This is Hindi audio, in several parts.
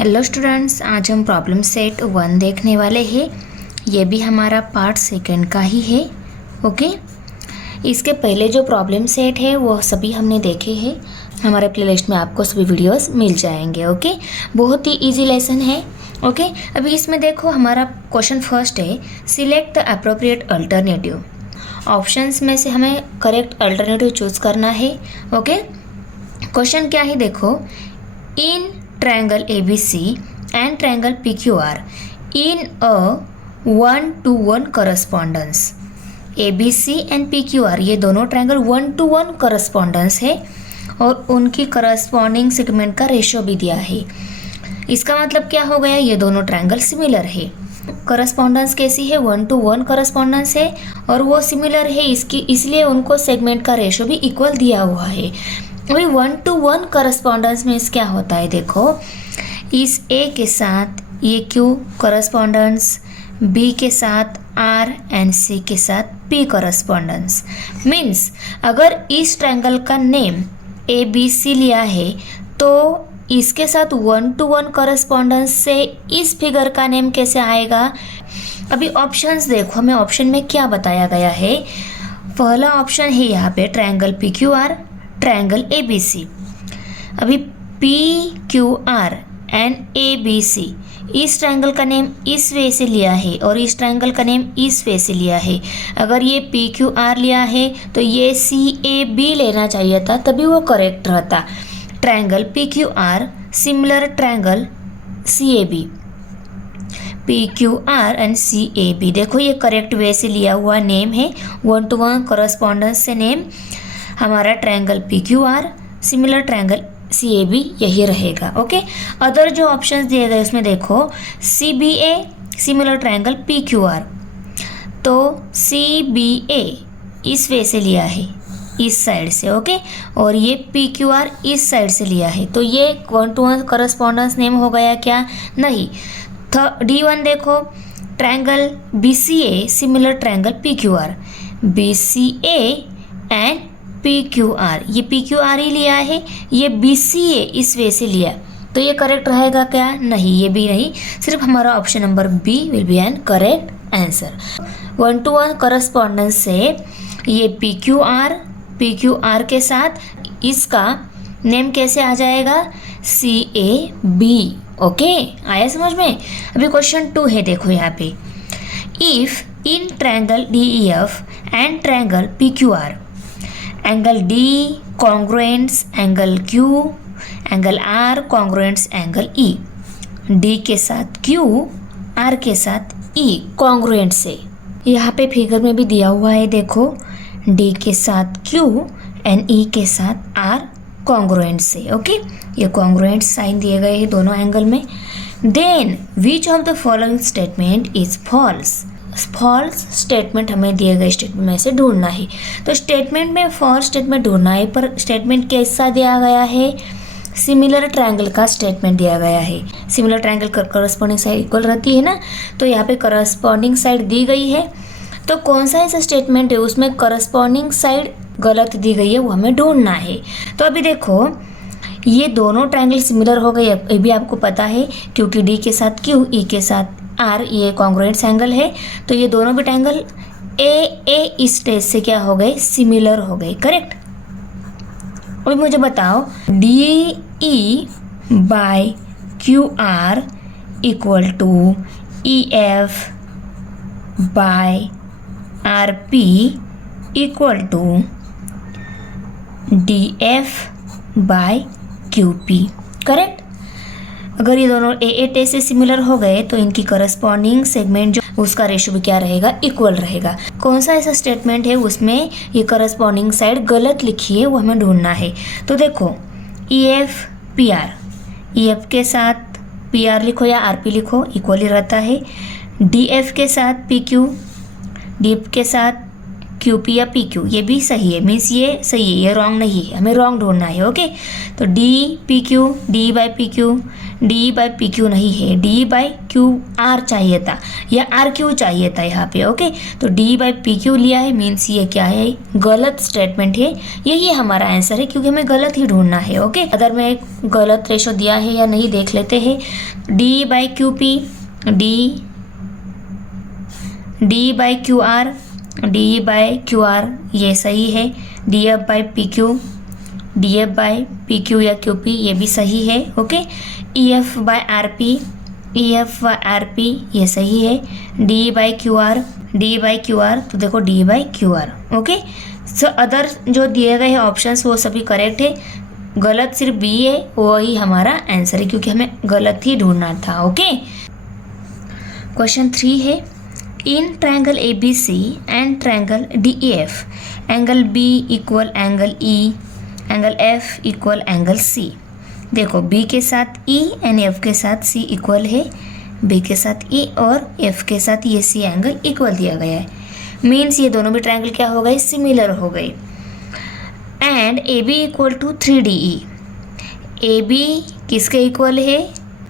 हेलो स्टूडेंट्स, आज हम प्रॉब्लम सेट 1 देखने वाले हैं। ये भी हमारा पार्ट सेकंड का ही है। ओके, इसके पहले जो प्रॉब्लम सेट है वो सभी हमने देखे हैं। हमारे प्लेलिस्ट में आपको सभी वीडियोस मिल जाएंगे। ओके, बहुत ही इजी लेसन है। ओके, अभी इसमें देखो हमारा क्वेश्चन फर्स्ट है, select the appropriate alternative. Options में से हमें करेक्ट अल्टरनेटिव चूज करना है। ओके, क्वेश्चन क्या है देखो, इन triangle ABC and triangle PQR in a 1-to-1 correspondence। ABC and PQR ये दोनों ट्रायंगल 1-to-1 correspondence है और उनकी करस्पॉन्डिंग सेगमेंट का रेशियो भी दिया है। इसका मतलब क्या हो गया, ये दोनों ट्रायंगल सिमिलर है। करस्पॉन्डेंस कैसी है, 1-to-1 करस्पॉन्डेंस है और वो सिमिलर है इसलिए उनको सेगमेंट का रेशियो भी इक्वल दिया हुआ है। वही 1-to-1 करस्पॉन्डेंस में क्या होता है देखो, इस A के साथ ये Q करस्पॉन्डेंस, B के साथ R एंड C के साथ P करस्पॉन्डेंस। मीन्स अगर इस ट्रायंगल का नेम ABC लिया है तो इसके साथ 1-to-1 करस्पॉन्डेंस से इस फिगर का नेम कैसे आएगा। अभी ऑप्शंस देखो, हमें ऑप्शन में क्या बताया गया है। पहला ऑप्शन है यहाँ पे ट्रायंगल PQR, ट्रायंगल ABC। अभी PQR एंड ABC इस ट्रायंगल का नेम इस वे से लिया है और इस ट्रायंगल का नेम इस वे से लिया है। अगर ये PQR लिया है तो ये CAB लेना चाहिए था, तभी वो करेक्ट रहता। Triangle PQR similar triangle CAB, PQR and CAB देखो ये करेक्ट वे से लिया हुआ नेम है। 1-to-1 करस्पॉन्डेंस से नेम हमारा triangle PQR similar triangle CAB यही रहेगा। ओके, अदर जो ऑप्शंस दिए गए उसमें देखो CBA सिमिलर ट्रायंगल PQR, तो CBA इस वे से लिया है इस साइड से। ओके, और ये PQR इस साइड से लिया है, तो ये 1-to-1 करस्पॉन्डेंस नेम हो गया क्या, नहीं। D1 देखो, triangle BCA similar triangle PQR, BCA and PQR, ये PQR ही लिया है, ये BCA इस वे से लिया, तो ये करेक्ट रहेगा क्या, नहीं, ये भी नहीं। सिर्फ हमारा option number B will be an correct answer. 1-to-1 correspondence से ये PQR के साथ इसका नेम कैसे आ जाएगा, CAB। ओके, आया समझ में। अभी क्वेश्चन 2 है देखो यहाँ पे, if in triangle DEF and triangle PQR angle D congruents angle Q, angle R congruents angle E, D के साथ Q, R के साथ E कॉन्ग्रुएंट से। यहाँ पे फिगर में भी दिया हुआ है देखो, D के साथ Q एंड E के साथ R कॉन्ग्रुएंट से। ओके, ये कॉन्ग्रुएंट साइन दिए गए हैं दोनों एंगल में। Then which of the following statement is false. False statement हमें दिए गए स्टेटमेंट में से ढूंढना है, तो स्टेटमेंट में फॉल्स स्टेटमेंट ढूंढना है, पर स्टेटमेंट कैसा दिया गया है, सिमिलर ट्रायंगल का स्टेटमेंट दिया गया है। Similar triangle corresponding side equal रहती है ना, तो यहाँ पे करस्पॉन्डिंग साइड दी गई है, तो कौन सा ऐसा स्टेटमेंट है उसमें करस्पॉन्डिंग साइड गलत दी गई है, वो हमें ढूंढना है। तो अभी देखो ये दोनों ट्रायंगल सिमिलर हो गए, ये भी आपको पता है, क्योंकि D के साथ Q, E के साथ R ये कॉन्ग्रुएंट एंगल है, तो ये दोनों भी ट्रायंगल A इस स्टेज से क्या हो गए, सिमिलर हो गए, करेक्ट। अभी मुझे बताओ DE by QR equal to EF by RP equal to DF by QP, correct. अगर ये दोनों A से सिमिलर हो गए तो इनकी करस्पॉन्डिंग सेगमेंट जो उसका रेशियो भी क्या रहेगा, इक्वल रहेगा। कौन सा ऐसा स्टेटमेंट है उसमें ये करस्पॉन्डिंग साइड गलत लिखी है, वो हमें ढूंढना है। तो देखो EF PR, EF के साथ PR लिखो या RP लिखो, इक्वल ही रहता है। DF के साथ PQ, DF के साथ क्यू पी या पी क्यू, ये भी सही है, मीन्स ये सही है, ये रॉन्ग नहीं है, हमें रॉन्ग ढूंढना है। ओके, तो D P Q, D by P Q, D by P Q नहीं है, डी बाई क्यू आर चाहिए था या आर क्यू चाहिए था यहाँ पे। ओके, तो डी बाई पी क्यू लिया है, मीन्स ये क्या है, गलत स्टेटमेंट है, यही हमारा आंसर है क्योंकि हमें गलत ही ढूंढना है। ओके, अगर मैं गलत रेशो दिया है या नहीं देख लेते हैं। D by Q P, D by Q R, D by Q R ये सही है। D F by P Q, D F by P Q या क्यू पी ये भी सही है। Okay, E F by R P, E F by R P ये सही है। D by Q R, D by Q R, तो देखो D by Q R. Okay, so other जो दिए गए हैं ऑप्शंस वो सभी करेक्ट है, गलत सिर्फ बी है, वही हमारा आंसर है क्योंकि हमें गलत ही ढूंढना था। ओके, क्वेश्चन 3 है, in triangle A B C and triangle D E F angle B equal angle E, angle F equal angle C. देखो बी के साथ ई एंड एफ के साथ सी इक्वल है, बी के साथ ई और एफ के साथ ये सी एंगल इक्वल दिया गया है, मीन्स ये दोनों भी ट्रायंगल क्या हो गए, सिमिलर हो गए। And A B equal to 3DE, A B किसके इक्वल है,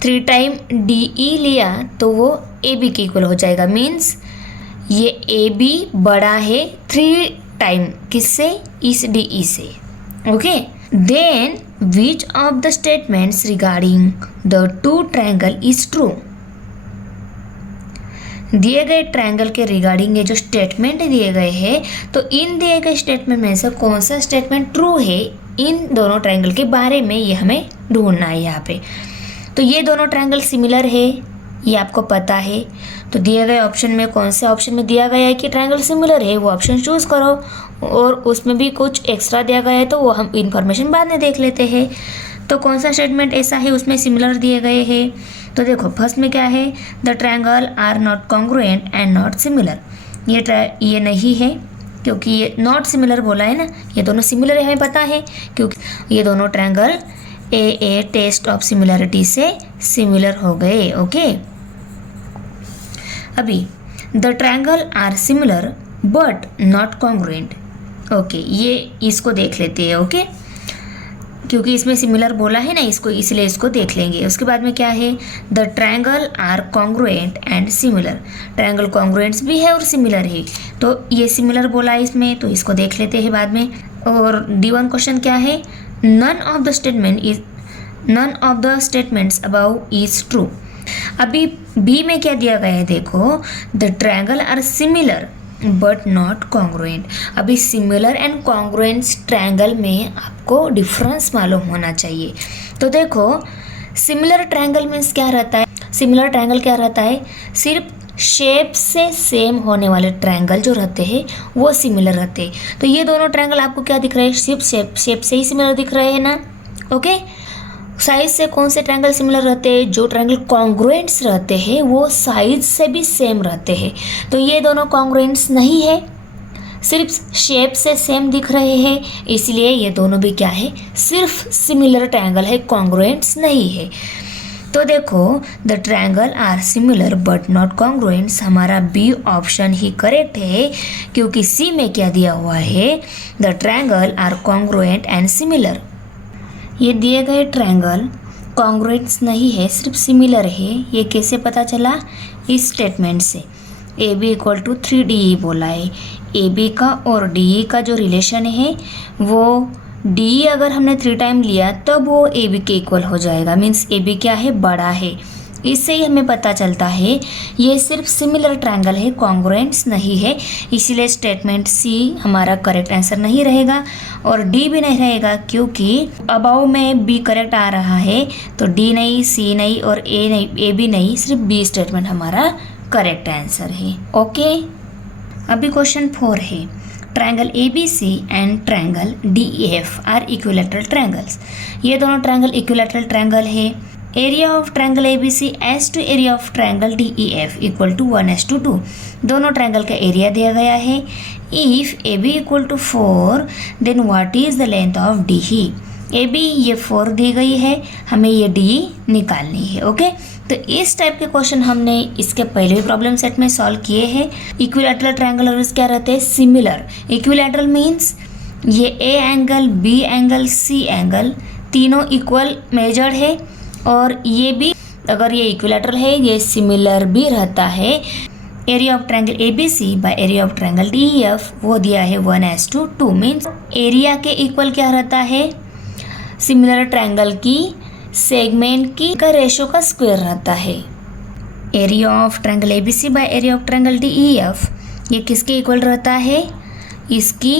3 टाइम DE लिया तो वो ए बी के इक्वल हो जाएगा, मीन्स ये ए बी बड़ा है 3 टाइम किससे, इस DE से। Okay, then which of the statements regarding the two triangle is true. दिए गए ट्रायंगल के रिगार्डिंग ये जो स्टेटमेंट दिए गए हैं, तो इन दिए गए स्टेटमेंट में से कौन सा स्टेटमेंट ट्रू है इन दोनों ट्रायंगल के बारे में, ये हमें ढूंढना है यहाँ पे। तो ये दोनों ट्रायंगल सिमिलर है, ये आपको पता है, तो दिए गए ऑप्शन में कौन से ऑप्शन में दिया गया है कि ट्रायंगल सिमिलर है वो ऑप्शन चूज़ करो, और उसमें भी कुछ एक्स्ट्रा दिया गया है तो वो हम इन्फॉर्मेशन बाद में देख लेते हैं। तो कौन सा स्टेटमेंट ऐसा है उसमें सिमिलर दिए गए हैं, तो देखो फर्स्ट में क्या है, the triangle are not congruent and not similar, ये नहीं है क्योंकि ये नॉट सिमिलर बोला है ना, ये दोनों सिमिलर है हमें पता है क्योंकि ये दोनों triangle a test of similarity से सिमिलर हो गए। ओके, अभी the triangle are similar but not congruent. Okay, ये इसको देख लेते हैं। ओके, क्योंकि इसमें सिमिलर बोला है ना इसको, इसलिए इसको देख लेंगे। उसके बाद में क्या है, the triangle are congruent and similar, triangle congruents भी है और सिमिलर है, तो ये सिमिलर बोला है इसमें, तो इसको देख लेते हैं बाद में। और D1 क्वेश्चन क्या है, none of the statements above is true. अभी बी में क्या दिया गया है, देखो the triangle are similar but not congruent. अभी सिमिलर एंड कॉन्ग्रुएंट ट्रायंगल में आपको डिफरेंस मालूम होना चाहिए। तो देखो सिमिलर ट्रायंगल मीन्स क्या रहता है, सिमिलर ट्रायंगल क्या रहता है, सिर्फ शेप से सेम होने वाले ट्रायंगल जो रहते हैं वो सिमिलर रहते हैं। तो ये दोनों ट्रायंगल आपको क्या दिख रहे हैं, सिर्फ शेप से ही सिमिलर दिख रहे हैं ना। ओके, साइज से कौन से ट्रायंगल सिमिलर रहते हैं, जो ट्रायंगल कॉन्ग्रुएंट्स रहते हैं वो साइज से भी सेम रहते हैं। तो ये दोनों कॉन्ग्रुएंट्स नहीं है, सिर्फ शेप से सेम दिख रहे हैं, इसलिए ये दोनों भी क्या है, सिर्फ सिमिलर ट्रायंगल है, कॉन्ग्रुएंट्स नहीं है। तो देखो the triangle are similar but not congruents, हमारा बी ऑप्शन ही करेक्ट है क्योंकि सी में क्या दिया हुआ है, the triangle are congruent and similar. ये दिए गए ट्रायंगल कॉन्ग्रुएंट्स नहीं है, सिर्फ सिमिलर है। ये कैसे पता चला, इस स्टेटमेंट से, ए बी इक्वल टू 3DE बोला है। ए बी का और DE का जो रिलेशन है वो DE अगर हमने 3 टाइम लिया तब वो ए बी के इक्वल हो जाएगा, मीन्स ए बी क्या है, बड़ा है। इससे ही हमें पता चलता है ये सिर्फ सिमिलर ट्रायंगल है, कॉन्ग्रुएंट्स नहीं है, इसीलिए स्टेटमेंट सी हमारा करेक्ट आंसर नहीं रहेगा और डी भी नहीं रहेगा क्योंकि अबाउ में बी करेक्ट आ रहा है, तो डी नहीं, सी नहीं और ए नहीं, ए भी नहीं, सिर्फ बी स्टेटमेंट हमारा करेक्ट आंसर है। ओके, अभी क्वेश्चन 4 है, triangle ABC and triangle DEF are equilateral triangles. ये दोनों ट्रायंगल इक्विलैटरल ट्रायंगल है। Area of triangle ABC as to area of triangle DEF equal to 1:2। दोनों ट्रायंगल का एरिया दिया गया है। If AB equal to 4 then what is the length of DE। A B ये 4 दी गई है, हमें ये डी निकालनी है। ओके, तो इस टाइप के क्वेश्चन हमने इसके पहले भी प्रॉब्लम सेट में सॉल्व किए हैं। इक्विलैटरल ट्रायंगल और क्या रहते हैं, सिमिलर। इक्विलैटरल मीन्स ये A angle, B angle, C angle तीनों इक्वल मेजर्ड है, और ये भी अगर ये इक्विलैटरल है ये सिमिलर भी रहता है। Area of triangle A B C by area of triangle D E F वो दिया है 1:2 मीन्स एरिया के इक्वल क्या रहता है, सिमिलर ट्रायंगल की सेगमेंट की का रेशो का स्क्वायर रहता है। Area of triangle A B C by area of triangle D E F ये किसके इक्वल रहता है, इसकी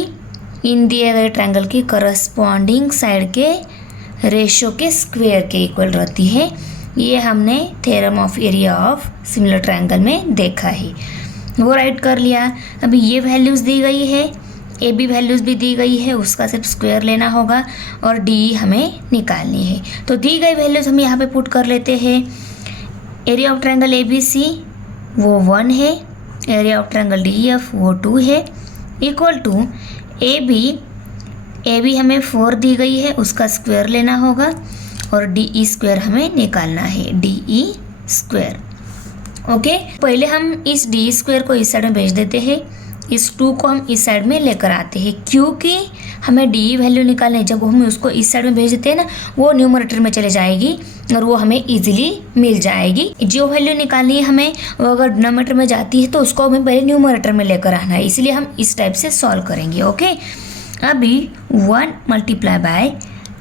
इन दिए गए ट्रायंगल की करस्पॉन्डिंग साइड के रेशो के स्क्वायर के इक्वल रहती है। ये हमने theorem of area of similar triangle में देखा है, वो राइट कर लिया। अभी ये वैल्यूज़ दी गई है, ए बी वैल्यूज़ भी दी गई है, उसका सिर्फ स्क्वायर लेना होगा और डी हमें निकालनी है। तो दी गई वैल्यूज़ हम यहाँ पे पुट कर लेते हैं। Area of triangle A B C वो 1 है, area of triangle D E F वो 2 है, इक्वल टू ए बी हमें 4 दी गई है, उसका स्क्वायर लेना होगा और डी ई स्क्वायर हमें निकालना है, डी ई स्क्वायर। ओके, पहले हम इस डी स्क्वायर को इस साइड में भेज देते हैं, इस 2 को हम इस साइड में लेकर आते हैं, क्योंकि हमें डी वैल्यू निकालनी है। जब हम उसको इस साइड में भेज देते हैं ना, वो न्यूमरेटर में चले जाएगी और वो हमें इजीली मिल जाएगी। जो वैल्यू निकालनी है हमें, वो अगर डिनोमिनेटर में जाती है तो उसको हमें पहले न्यूमरेटर में लेकर आना है, इसलिए हम इस टाइप से सॉल्व करेंगे। ओके, अभी 1 multiply by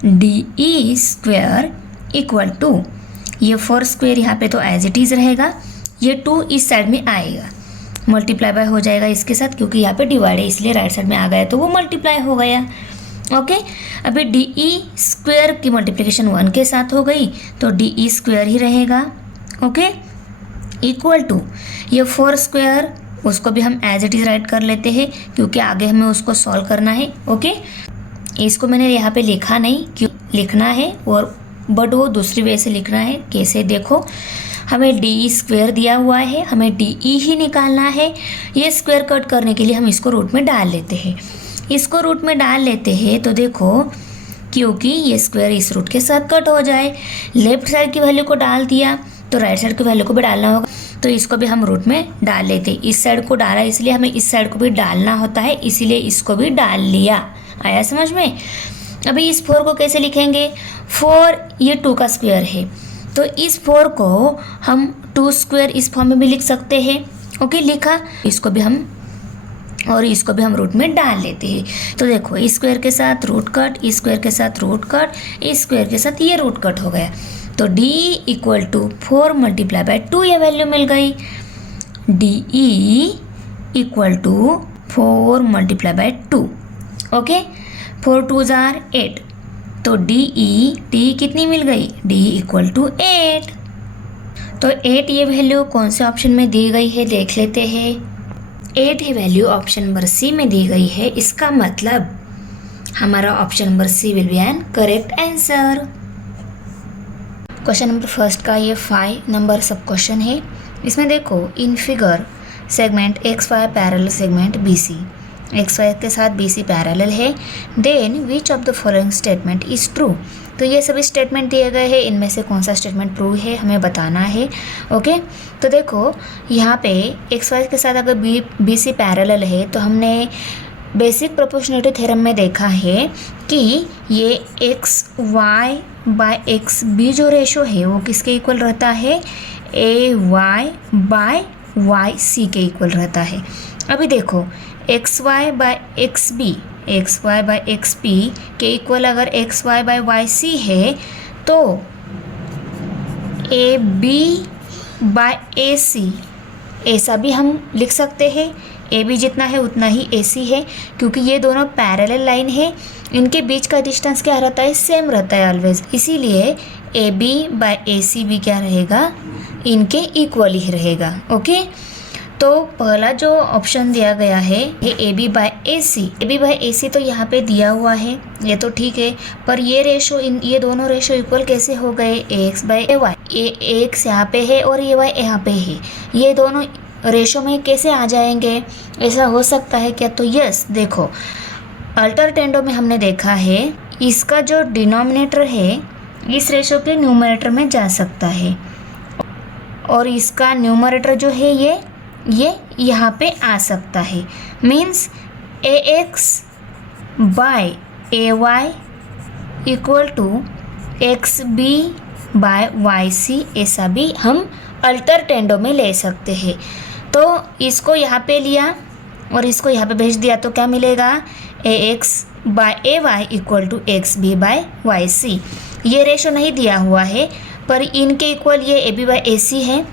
D E square equal to ये 4 स्क्वायर यहाँ पे तो एज इट इज़ रहेगा, ये 2 इस साइड में आएगा, मल्टीप्लाई बाय हो जाएगा इसके साथ, क्योंकि यहाँ पे डिवाइड है इसलिए राइट साइड में आ गया तो वो मल्टीप्लाई हो गया। ओके, अभी डी ई स्क्वायर की मल्टीप्लिकेशन 1 के साथ हो गई तो डी ई स्क्वायर ही रहेगा। ओके, इक्वल टू ये 4 स्क्वायर, उसको भी हम एज इट इज़ राइट कर लेते हैं क्योंकि आगे हमें उसको सॉल्व करना है। ओके, इसको मैंने यहाँ पे लिखा नहीं, क्यों लिखना है और बट वो दूसरी वे से लिखना है। कैसे, देखो हमें डी ई स्क्वायर दिया हुआ है, हमें डी ई ही निकालना है। ये स्क्वायर कट करने के लिए हम इसको रूट में डाल लेते हैं, इसको रूट में डाल लेते हैं तो देखो, क्योंकि ये स्क्वायर इस रूट के साथ कट हो जाए, लेफ्ट साइड की वैल्यू को डाल दिया तो राइट साइड की वैल्यू को भी डालना होगा, तो इसको भी हम रूट में डाल लेते। इस साइड को डाला इसलिए हमें इस साइड को भी डालना होता है, इसीलिए इसको भी डाल लिया। आया समझ में? अभी इस 4 को कैसे लिखेंगे, 4 ये 2 का स्क्वायर है, तो इस 4 को हम 2 स्क्वायर इस फॉर्म में भी लिख सकते हैं। ओके, लिखा, इसको भी हम रूट में डाल लेते हैं। तो देखो, इस स्क्वायर के साथ रूट कट, इस स्क्वायर के साथ रूट कट, इस स्क्वायर के साथ ये रूट कट हो गया, तो d equal to 4 multiply by 2 ये वैल्यू मिल गई। D E equal to 4 multiply by 2। Okay, 4 2s are 8, तो डी कितनी मिल गई, d इक्वल टू 8। तो 8 ये वैल्यू कौन से ऑप्शन में दी गई है देख लेते हैं। 8 ये वैल्यू ऑप्शन नंबर सी में दी गई है, इसका मतलब हमारा option number C will be an correct answer. Question number first का ये 5 नंबर सब क्वेश्चन है। इसमें देखो, in figure segment X Y parallel segment B C, X Y के साथ बी सी पैरेलल है, then which of the following statement is true. तो ये सभी स्टेटमेंट दिए गए हैं, इनमें से कौन सा स्टेटमेंट ट्रू है हमें बताना है। ओके, तो देखो यहाँ पे एक्स वाई के साथ अगर बी सी पैरेलल है तो हमने बेसिक प्रोपोर्शनलिटी थ्योरम में देखा है कि ये X Y by X B जो रेशो है वो किसके इक्वल रहता है, A Y by Y C के इक्वल रहता है। अभी देखो, X Y by X B, X Y by X B के इक्वल अगर X Y by Y C है तो ए बी बाय ए सी ऐसा भी हम लिख सकते हैं। ए बी जितना है उतना ही ए सी है, क्योंकि ये दोनों पैरेलल लाइन है, इनके बीच का डिस्टेंस क्या रहता है, सेम रहता है ऑलवेज, इसीलिए ए बी बाय ए सी भी क्या रहेगा, इनके इक्वल ही रहेगा। ओके, तो पहला जो ऑप्शन दिया गया है ये ए बी बाय ए सी, तो यहाँ पे दिया हुआ है, ये तो ठीक है, पर ये रेशो ये दोनों रेशो इक्वल कैसे हो गए, ए X bye A Y, A x यहाँ पे है और ए वाई यहाँ पे है, ये दोनों रेशो में कैसे आ जाएंगे, ऐसा हो सकता है क्या? तो यस, देखो अल्टरनेटिव में हमने देखा है इसका जो डिनोमिनेटर है इस रेशो के न्यूमरेटर में जा सकता है और इसका न्यूमरेटर जो है ये यहाँ पे आ सकता है। Means ax by ay equal to xb by yc, ऐसा भी हम अल्टरनेटिव में ले सकते हैं। तो इसको यहाँ पे लिया और इसको यहाँ पे भेज दिया तो क्या मिलेगा, ax by ay equal to xb by yc। ये रेशो नहीं दिया हुआ है पर इनके इक्वल ये ab बाय ac है,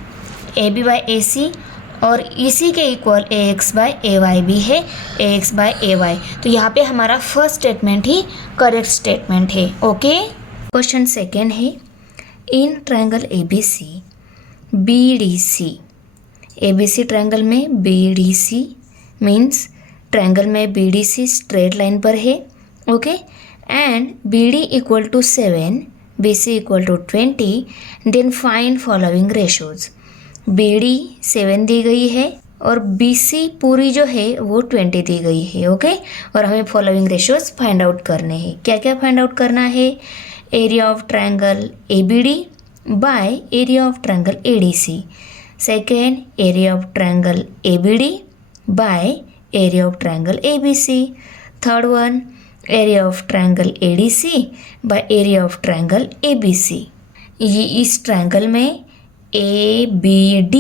ab बाय ac, और इसी के इक्वल ax बाय ay भी है, ax बाय ay। तो यहाँ पे हमारा फर्स्ट स्टेटमेंट ही करेक्ट स्टेटमेंट है। ओके, क्वेश्चन सेकेंड है, in triangle ABC BDC, ABC triangle में BDC मीन्स ट्रायंगल में BDC स्ट्रेट लाइन पर है। Okay, and BD equal to 7, BC equal to 20, then find following ratios. BD 7 दी गई है और BC पूरी जो है वो 20 दी गई है। ओके, और हमें फॉलोइंग रेशोज़ फाइंड आउट करने हैं। क्या क्या फाइंड आउट करना है, area of triangle ABD by area of triangle ADC, second area of triangle ABD by area of triangle ABC, third one area of triangle ADC bye area of triangle ABC। ये इस ट्रायंगल में ABD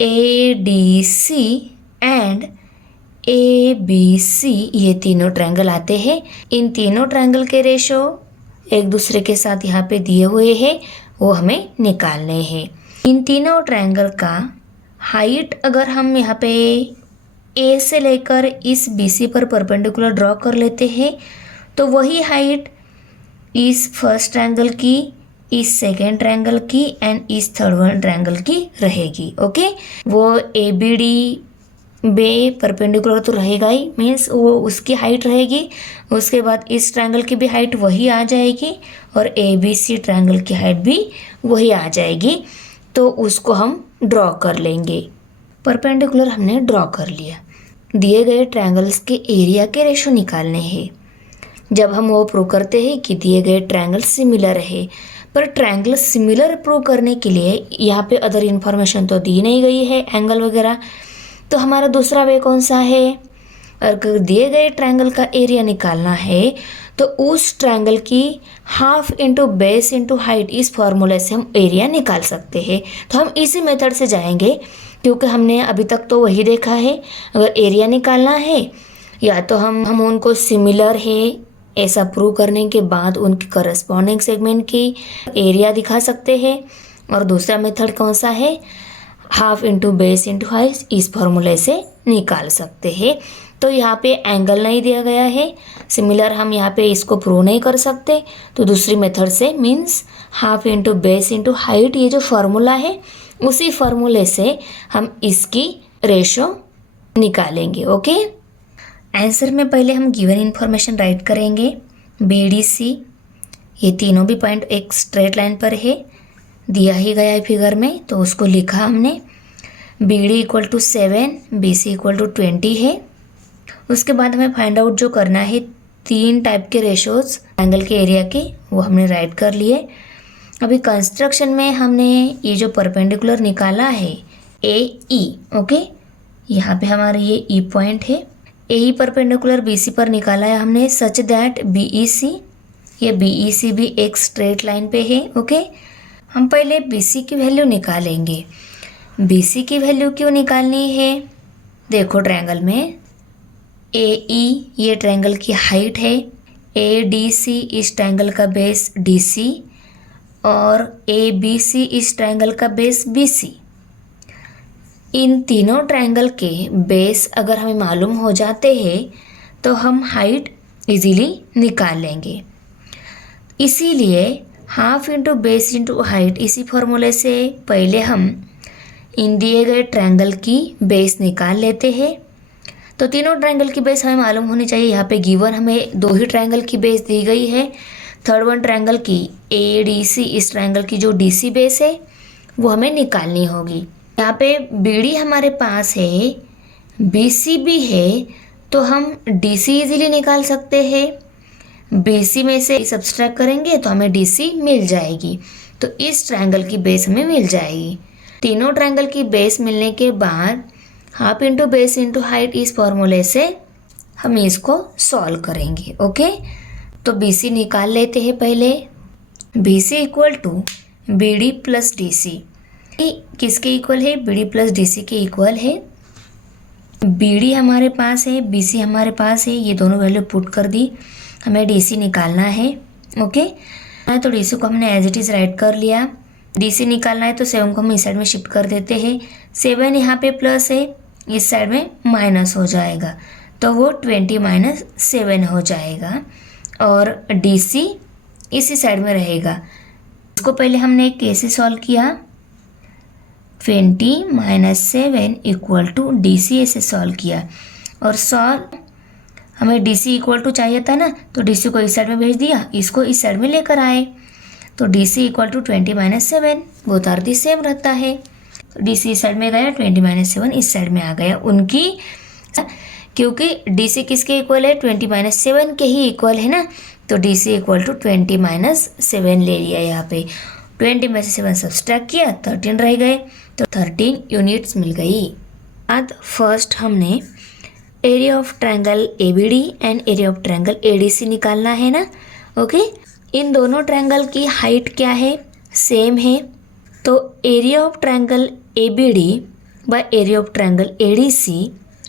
ADC एंड ABC ये तीनों ट्रायंगल आते हैं। इन तीनों ट्रायंगल के रेशो एक दूसरे के साथ यहाँ पे दिए हुए हैं, वो हमें निकालने हैं। इन तीनों ट्रायंगल का हाइट अगर हम यहाँ पे A से लेकर इस BC पर परपेंडिकुलर ड्रॉ कर लेते हैं तो वही हाइट इस फर्स्ट ट्रायंगल की, इस सेकेंड ट्रायंगल की एंड इस थर्ड वन ट्रायंगल की रहेगी। ओके, वो ABD बे परपेंडिकुलर तो रहेगा ही, मीन्स वो उसकी हाइट रहेगी। उसके बाद इस ट्रायंगल की भी हाइट वही आ जाएगी और ABC ट्रायंगल की हाइट भी वही आ जाएगी। तो उसको हम ड्रॉ कर लेंगे। परपेंडिकुलर हमने ड्रॉ कर लिया। दिए गए ट्रायंगल्स के एरिया के रेशो निकालने हैं। जब हम वो प्रूव करते हैं कि दिए गए ट्रायंगल सिमिलर है, पर ट्रायंगल सिमिलर प्रूव करने के लिए यहाँ पे अदर इन्फॉर्मेशन तो दी नहीं गई है, एंगल वगैरह। तो हमारा दूसरा वे कौन सा है, अगर दिए गए ट्रायंगल का एरिया निकालना है तो उस ट्रायंगल की half into base into height, इस फॉर्मूले से हम एरिया निकाल सकते हैं। तो हम इसी मेथड से जाएंगे क्योंकि हमने अभी तक तो वही देखा है। अगर एरिया निकालना है या तो हम उनको सिमिलर है ऐसा प्रूव करने के बाद उनकी करस्पॉन्डिंग सेगमेंट की एरिया दिखा सकते हैं, और दूसरा मेथड कौन सा है, half into base into height, इस फॉर्मूले से निकाल सकते हैं। तो यहाँ पे एंगल नहीं दिया गया है, सिमिलर हम यहाँ पे इसको प्रूव नहीं कर सकते, तो दूसरी मेथड से means half into base into height, ये जो फार्मूला है उसी फार्मूले से हम इसकी रेशो निकालेंगे। ओके, आंसर में पहले हम गिवन इन्फॉर्मेशन राइट करेंगे। BDC ये तीनों भी पॉइंट एक स्ट्रेट लाइन पर है, दिया ही गया है फिगर में, तो उसको लिखा हमने। BD equal to 7, BC equal to 20 है। उसके बाद हमें फाइंड आउट जो करना है, 3 टाइप के रेशोज़ एंगल के एरिया के, वो हमने राइट कर लिए। अभी कंस्ट्रक्शन में हमने ये जो परपेंडिकुलर निकाला है AE, ओके, यहाँ पे हमारा ये E पॉइंट है। AE परपेंडिकुलर BC पर निकाला है हमने सच दैट BEC, ये BEC भी एक स्ट्रेट लाइन पे है। ओके, हम पहले BC की वैल्यू निकालेंगे। BC की वैल्यू क्यों निकालनी है, देखो ट्रायंगल में AE ये ट्रायंगल की हाइट है, ADC इस ट्रायंगल का बेस DC और ABC इस ट्रायंगल का बेस BC। इन तीनों ट्रायंगल के बेस अगर हमें मालूम हो जाते हैं तो हम हाइट इजीली निकाल लेंगे। इसीलिए half into base into height, इसी फॉर्मूले से पहले हम इन दिए गए ट्रायंगल की बेस निकाल लेते हैं। तो तीनों ट्रायंगल की बेस हमें मालूम होनी चाहिए। यहाँ पे गिवन हमें 2 ही ट्रायंगल की बेस दी गई है। थर्ड वन ट्रायंगल की ADC, इस ट्रायंगल की जो DC बेस है वो हमें निकालनी होगी। यहाँ पे BD हमारे पास है, BC भी है, तो हम DC इजीली निकाल सकते हैं। BC में से सब्सट्रैक्ट करेंगे तो हमें DC मिल जाएगी। तो इस ट्रायंगल की बेस हमें मिल जाएगी। तीनों ट्रायंगल की बेस मिलने के बाद half into base into height इस फॉर्मूले से हम इसको सॉल्व करेंगे। ओके, तो BC निकाल लेते हैं पहले। BC equal to BD plus DC किसके इक्वल है? BD प्लस DC के इक्वल है। BD हमारे पास है, BC हमारे पास है, ये दोनों वैल्यू पुट कर दी। हमें DC निकालना है। ओके, तो DC को हमने एज इट इज़ राइट कर लिया। DC निकालना है तो 7 को हम इस साइड में शिफ्ट कर देते हैं। 7 यहाँ पे प्लस है, इस साइड में माइनस हो जाएगा, तो वो 20 माइनस 7 हो जाएगा। और DC इसी साइड में रहेगा। इसको पहले हमने कैसे सॉल्व किया? 20 माइनस 7 इक्वल टू DC ऐसे सॉल्व किया। और सॉल्व हमें DC इक्वल टू चाहिए था ना, तो DC को इस साइड में भेज दिया, इसको इस साइड में लेकर आए। तो DC equal to 20 minus 7 both are the same रहता है। तो DC इस साइड में गया, 20 माइनस 7 इस साइड में आ गया उनकी, क्योंकि DC किसके इक्वल है? 20 माइनस 7 के ही इक्वल है ना। तो DC इक्वल टू 20 माइनस 7 ले लिया। यहाँ पे 20 में से 7 सब्सट्रैक्ट किया, 13 रह गए, तो 13 यूनिट्स मिल गई। आज फर्स्ट हमने area of triangle ABD and area of triangle ADC निकालना है ना। ओके, इन दोनों ट्रायंगल की हाइट क्या है? सेम है। तो area of triangle ABD by area of triangle ADC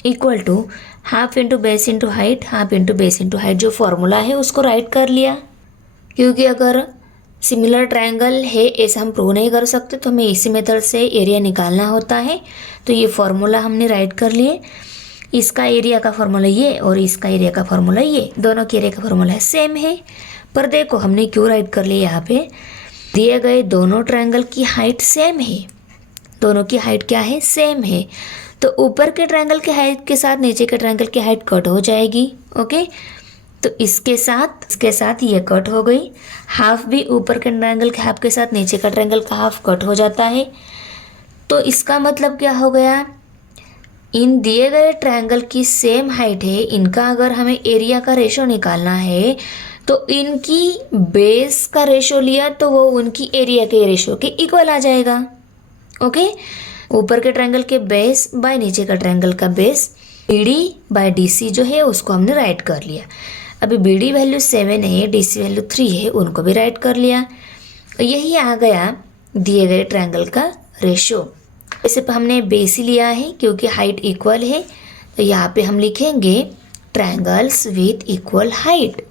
equal to half into base into height, half into base into height जो फॉर्मूला है उसको राइट कर लिया। क्योंकि अगर सिमिलर ट्रायंगल है ऐसा हम प्रूव नहीं कर सकते, तो हमें इसी मेथड से एरिया निकालना होता है। तो ये फॉर्मूला हमने राइट कर लिए। इसका एरिया का फॉर्मूला ये और इसका एरिया का फॉर्मूला ये, दोनों के एरिया का फॉर्मूला सेम है। पर देखो हमने क्यों राइट कर लिया? यहाँ पे दिए गए दोनों ट्रायंगल की हाइट सेम है। दोनों की हाइट क्या है? सेम है। तो ऊपर के ट्रायंगल की हाइट के साथ नीचे के ट्रायंगल की हाइट कट हो जाएगी। ओके, तो इसके साथ ये कट हो गई। हाफ भी ऊपर के ट्रायंगल के हाफ के साथ नीचे का ट्रायंगल का हाफ कट हो जाता है। तो इसका मतलब क्या हो गया? इन दिए गए ट्रायंगल की सेम हाइट है, इनका अगर हमें एरिया का रेशो निकालना है तो इनकी बेस का रेशो लिया तो वो उनकी एरिया के रेशो के इक्वल आ जाएगा। ओके, ऊपर के ट्रायंगल के बेस बाय नीचे का ट्रायंगल का बेस BD बाय DC जो है उसको हमने राइट कर लिया। अभी BD वैल्यू 7 है, DC वैल्यू 3 है, उनको भी राइट कर लिया। यही आ गया दिए गए ट्रायंगल का रेशो। वैसे हमने बेस ही लिया है क्योंकि हाइट इक्वल है, तो यहाँ पे हम लिखेंगे triangles with equal height.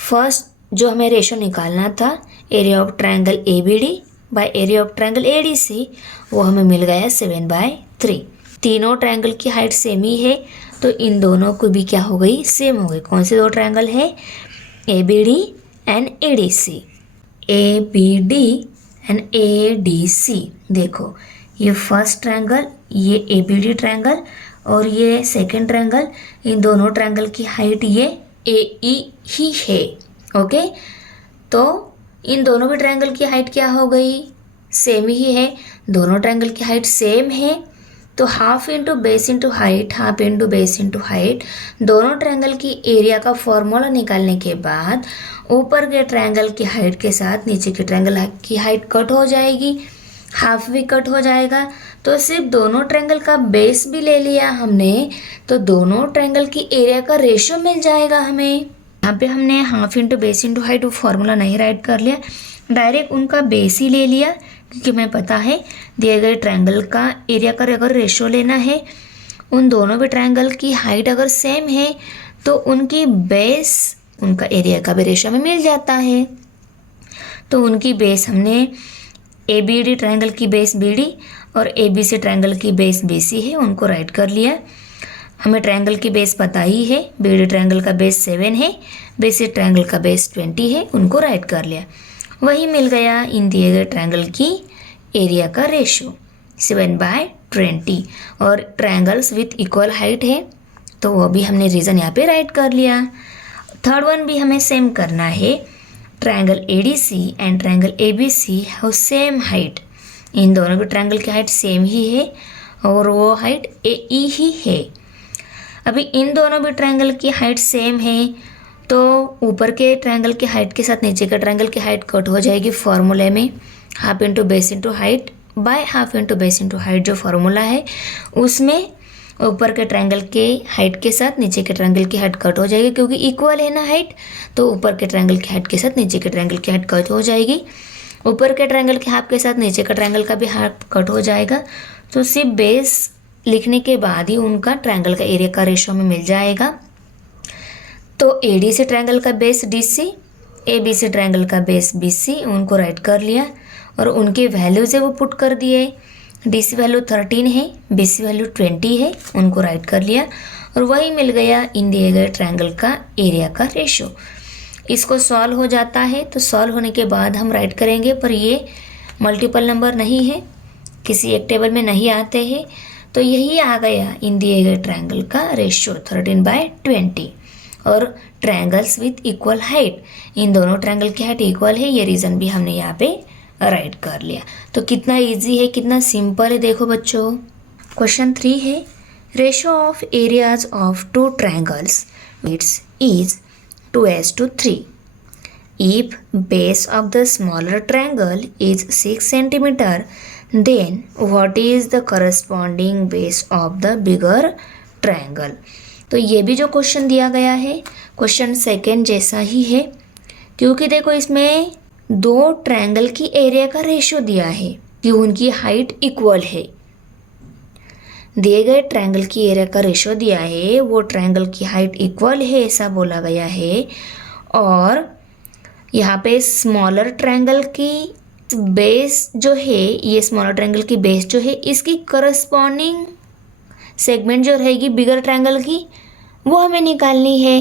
First जो हमें रेशो निकालना था area of triangle ABD by area of triangle ADC, वो हमें मिल गया 7/3। तीनों ट्रायंगल की हाइट सेम ही है, तो इन दोनों को भी क्या हो गई? सेम हो गई। कौन से दो ट्रायंगल है? ABD and ADC। ABD and ADC। देखो ये फर्स्ट ट्रायंगल, ये ABD ट्रायंगल और ये सेकेंड ट्रायंगल, इन दोनों ट्रायंगल की हाइट ये AE ही है। ओके, तो इन दोनों भी ट्रायंगल की हाइट क्या हो गई? सेम ही है। दोनों ट्रायंगल की हाइट सेम है, तो half into base into height, half into base into height, दोनों ट्रायंगल की एरिया का फॉर्मूला निकालने के बाद ऊपर के ट्रायंगल की हाइट के साथ नीचे के ट्रायंगल की हाइट कट हो जाएगी, हाफ भी कट हो जाएगा। तो सिर्फ दोनों ट्रायंगल का बेस भी ले लिया हमने, तो दोनों ट्रायंगल की एरिया का रेशो मिल जाएगा हमें। यहाँ पे हमने half into base into height वो फॉर्मूला नहीं राइट कर लिया, डायरेक्ट उनका बेस ही ले लिया, क्योंकि हमें पता है दिए गए ट्रायंगल का एरिया का अगर रेशो लेना है, उन दोनों भी ट्रायंगल की हाइट अगर सेम है तो उनकी बेस उनका एरिया का भी रेशो हमें मिल जाता है। तो उनकी बेस हमने ABD ट्रायंगल की बेस BD और ABC ट्रायंगल की बेस BC है, उनको राइट कर लिया। हमें ट्रायंगल की बेस पता ही है, BD ट्रायंगल का बेस 7 है, BC ट्रायंगल का बेस 20 है, उनको राइट कर लिया। वही मिल गया इन दिए गए ट्रायंगल की एरिया का रेशो 7/20। और ट्रायंगल्स विथ इक्वल हाइट है, तो वो भी हमने रीज़न यहाँ पे राइट कर लिया। थर्ड वन भी हमें सेम करना है। Triangle ADC and triangle ABC have same height. इन दोनों की ट्रायंगल की हाइट सेम ही है और वो हाइट AE ही है। अभी इन दोनों भी ट्रायंगल की हाइट सेम है, तो ऊपर के ट्रायंगल के हाइट के साथ नीचे के ट्रायंगल की हाइट कट हो जाएगी फॉर्मूले में, half into base into height by half into base into height जो फार्मूला है उसमें ऊपर के ट्रायंगल के हाइट के साथ नीचे के ट्रायंगल की हाइट कट हो जाएगी, क्योंकि इक्वल है ना हाइट, तो ऊपर के ट्रायंगल की हाइट के साथ नीचे के ट्रायंगल की हाइट कट हो जाएगी। ऊपर के ट्रायंगल के हाफ के साथ नीचे का ट्रायंगल का भी हाफ कट हो जाएगा। तो सिर्फ बेस लिखने के बाद ही उनका ट्रायंगल का एरिया का रेशो हमें मिल जाएगा। तो एडी से ट्रायंगल का बेस डीसी, एबी से ट्रायंगल का बेस बीसी, उनको राइट कर लिया और उनके वैल्यूज है वो पुट कर दिए। डीसी वैल्यू 13 है, बीसी वैल्यू 20 है, उनको राइट कर लिया और वही मिल गया इन दिए गए ट्रायंगल का एरिया का रेशो। इसको सॉल्व हो जाता है, तो सॉल्व होने के बाद हम राइट करेंगे, पर ये मल्टीपल नंबर नहीं है, किसी एक टेबल में नहीं आते हैं, तो यही आ गया इन दिए गए ट्रायंगल का रेशो 13/20। और ट्रायंगल्स विथ इक्वल हाइट, इन दोनों ट्रायंगल की हाइट इक्वल है, ये रीज़न भी हमने यहाँ पे राइट कर लिया। तो कितना इजी है, कितना सिंपल है, देखो बच्चों। क्वेश्चन 3 है, ratio of areas of two triangles is 2:3. If base of the smaller triangle is 6 centimeter, then what is the corresponding base of the bigger triangle? तो ये भी जो क्वेश्चन दिया गया है क्वेश्चन सेकेंड जैसा ही है, क्योंकि देखो इसमें दो ट्रायंगल की एरिया का रेशो दिया है कि उनकी हाइट इक्वल है। दिए गए ट्रायंगल की एरिया का रेशो दिया है, वो ट्रायंगल की हाइट इक्वल है ऐसा बोला गया है। और यहाँ पे स्मॉलर ट्रायंगल की बेस जो है, ये स्मॉलर ट्रायंगल की बेस जो है, इसकी करस्पॉन्डिंग सेगमेंट जो रहेगी बिगर ट्रायंगल की, वो हमें निकालनी है।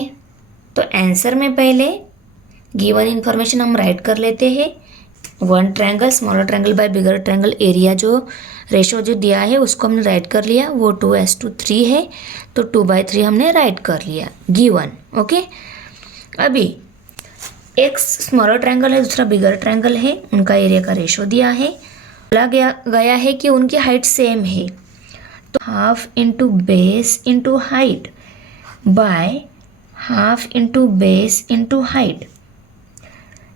तो आंसर में पहले गिवन इन्फॉर्मेशन हम राइट कर लेते हैं। One triangle smaller triangle by bigger triangle area जो रेशो जो दिया है उसको हमने राइट कर लिया, वो 2:3 है, तो 2/3 हमने राइट कर लिया गिवन। ओके, अभी एक स्मॉलर ट्रायंगल है, दूसरा बिगर ट्रायंगल है, उनका एरिया का रेशो दिया है। बोला गया है कि उनकी हाइट सेम है, तो half into base into height by half into base into height,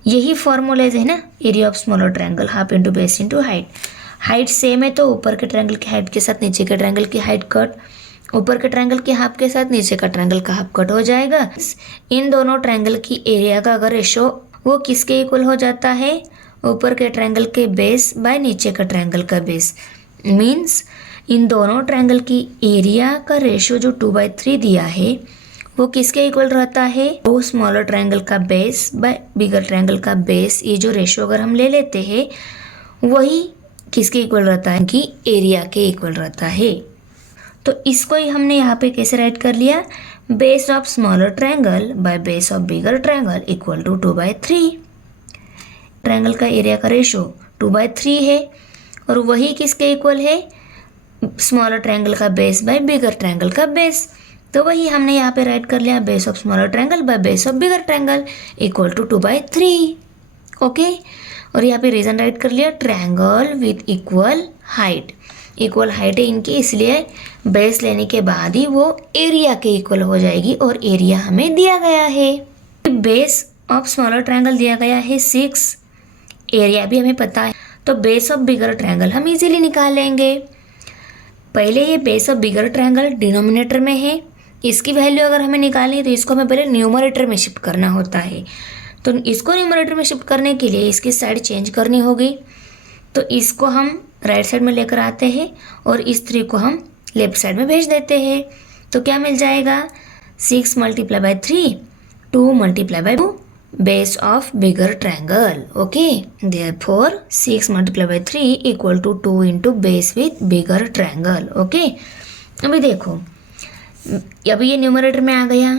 यही फॉर्मूलाज है ना area of smaller triangle, half into base into height. Height same है तो ऊपर के ट्रायंगल की हाइट के साथ नीचे के ट्रायंगल की हाइट कट, ऊपर के ट्रायंगल के हाफ के साथ नीचे का ट्रायंगल का हाफ कट हो जाएगा। इन दोनों ट्रायंगल की एरिया का अगर रेशो वो किसके इक्वल हो जाता है, ऊपर के ट्रायंगल के बेस बाय नीचे का ट्रायंगल का बेस। मीन्स इन दोनों ट्रायंगल की एरिया का रेशो जो 2/3 दिया है वो किसके इक्वल रहता है, वो स्मॉलर ट्रायंगल का बेस बाय बिगर ट्रायंगल का बेस। ये जो रेशो अगर हम ले लेते हैं वही किसके इक्वल रहता है, कि एरिया के इक्वल रहता है। तो इसको ही हमने यहाँ पे कैसे राइट कर लिया, base of smaller triangle by base of bigger triangle equal to 2/3। Triangle का एरिया का रेशो 2/3 है और वही किसके इक्वल है, स्मॉलर ट्रायंगल का बेस बाय बिगर ट्रायंगल का बेस। तो वही हमने यहाँ पे राइट कर लिया, base of smaller triangle by base of bigger triangle equal to 2/3। Okay, और यहाँ पे रीजन राइट कर लिया, triangle with equal height, equal height है इनकी, इसलिए बेस लेने के बाद ही वो एरिया के इक्वल हो जाएगी और एरिया हमें दिया गया है। बेस ऑफ स्मॉलर ट्रायंगल दिया गया है 6, एरिया भी हमें पता है, तो बेस ऑफ बिगर ट्रायंगल हम इजीली निकाल लेंगे। पहले ये base of bigger triangle denominator में है, इसकी वैल्यू अगर हमें निकालनी है तो इसको हमें पहले न्यूमरेटर में शिफ्ट करना होता है। तो इसको न्यूमरेटर में शिफ्ट करने के लिए इसकी साइड चेंज करनी होगी, तो इसको हम राइट साइड में लेकर आते हैं और इस 3 को हम लेफ्ट साइड में भेज देते हैं। तो क्या मिल जाएगा, 6 × 3 2 × 2 base of bigger triangle. Okay, therefore 6 × 3 equal to 2 into base with bigger triangle. Okay, अभी देखो अभी ये न्यूमरेटर में आ गया,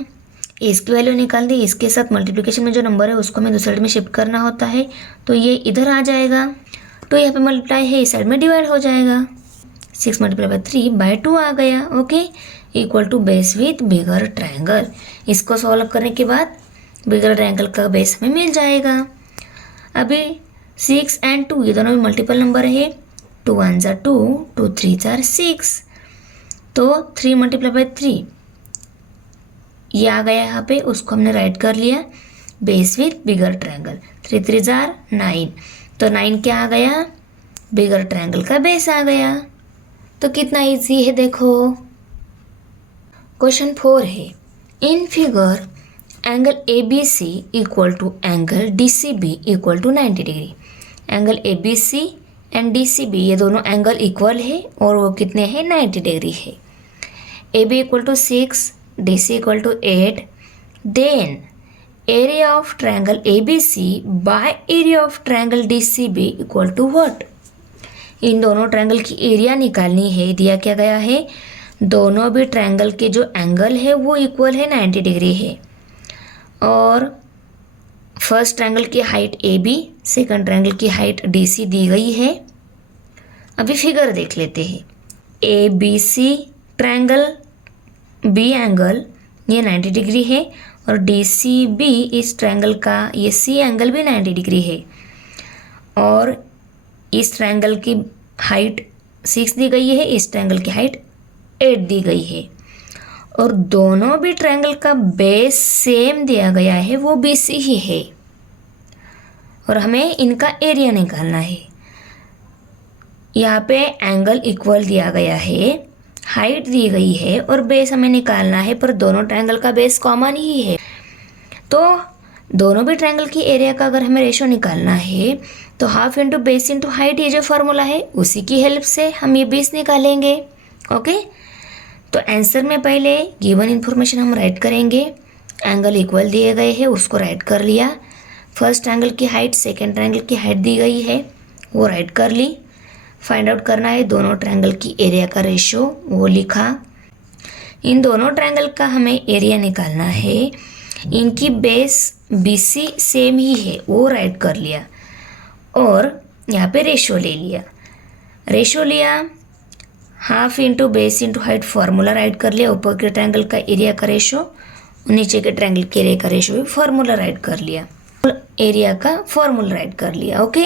इसकी वैल्यू निकाल दी, इसके साथ मल्टीप्लिकेशन में जो नंबर है उसको हमें दूसरे साइड में शिफ्ट करना होता है, तो ये इधर आ जाएगा, तो यहाँ पे मल्टीप्लाई है, इस साइड में डिवाइड हो जाएगा, 6 × 3/2 आ गया। Okay, equal to base with bigger triangle. इसको सॉल्व करने के बाद बिगर ट्रायंगल का बेस हमें मिल जाएगा। अभी 6 और 2 ये दोनों भी मल्टीपल नंबर है, 2 × 1 = 2, 2 × 3 = 6, तो 3 × 3 ये आ गया यहाँ पे, उसको हमने राइट कर लिया base with bigger triangle. 3 3 jar 9, तो 9 क्या आ गया, बिगर ट्रायंगल का बेस आ गया। तो कितना इजी है देखो। क्वेश्चन 4 है, in figure angle A B C equal to angle D C B equal to 90 degree. Angle A B C and D C B ये दोनों एंगल इक्वल है और वो कितने हैं, 90 डिग्री है। A B equal to 6, D C equal to 8, then area of triangle A B C by area of triangle D C B equal to what. इन दोनों ट्रायंगल की एरिया निकालनी है। दिया क्या गया है, दोनों भी ट्रायंगल के जो एंगल है वो इक्वल है, 90 डिग्री है। और फर्स्ट ट्रायंगल की height A B, second triangle की हाइट डी सी दी गई है। अभी फिगर देख लेते हैं। A B C triangle B angle ये 90 डिग्री है और डी सी बी इस ट्रायंगल का ये सी एंगल भी 90 डिग्री है। और इस ट्रायंगल की हाइट 6 दी गई है, इस ट्रायंगल की हाइट 8 दी गई है। और दोनों भी ट्रायंगल का बेस सेम दिया गया है, वो BC ही है। और हमें इनका एरिया निकालना है। यहाँ पे एंगल इक्वल दिया गया है, हाइट दी गई है और बेस हमें निकालना है, पर दोनों ट्रायंगल का बेस कॉमन ही है। तो दोनों भी ट्रायंगल की एरिया का अगर हमें रेशो निकालना है तो half into base into height, ये जो फॉर्मूला है उसी की हेल्प से हम ये बेस निकालेंगे। ओके, तो आंसर में पहले गिवन इन्फॉर्मेशन हम राइट करेंगे। एंगल इक्वल दिए गए हैं, उसको राइट कर लिया। फर्स्ट ट्रायंगल की हाइट सेकंड ट्रायंगल की हाइट दी गई है, वो राइट कर ली। फाइंड आउट करना है दोनों ट्रायंगल की एरिया का रेशो, वो लिखा। इन दोनों ट्रायंगल का हमें एरिया निकालना है। इनकी बेस BC सेम ही है, वो राइट कर लिया। और यहाँ पे रेशो ले लिया। रेशो लिया, half into base into height formula right कर लिया। ऊपर के ट्रायंगल का एरिया का रेशो, नीचे के ट्रायंगल के एरिया का रेशो भी फार्मूला राइट कर लिया। एरिया का फार्मूला राइट कर लिया। ओके,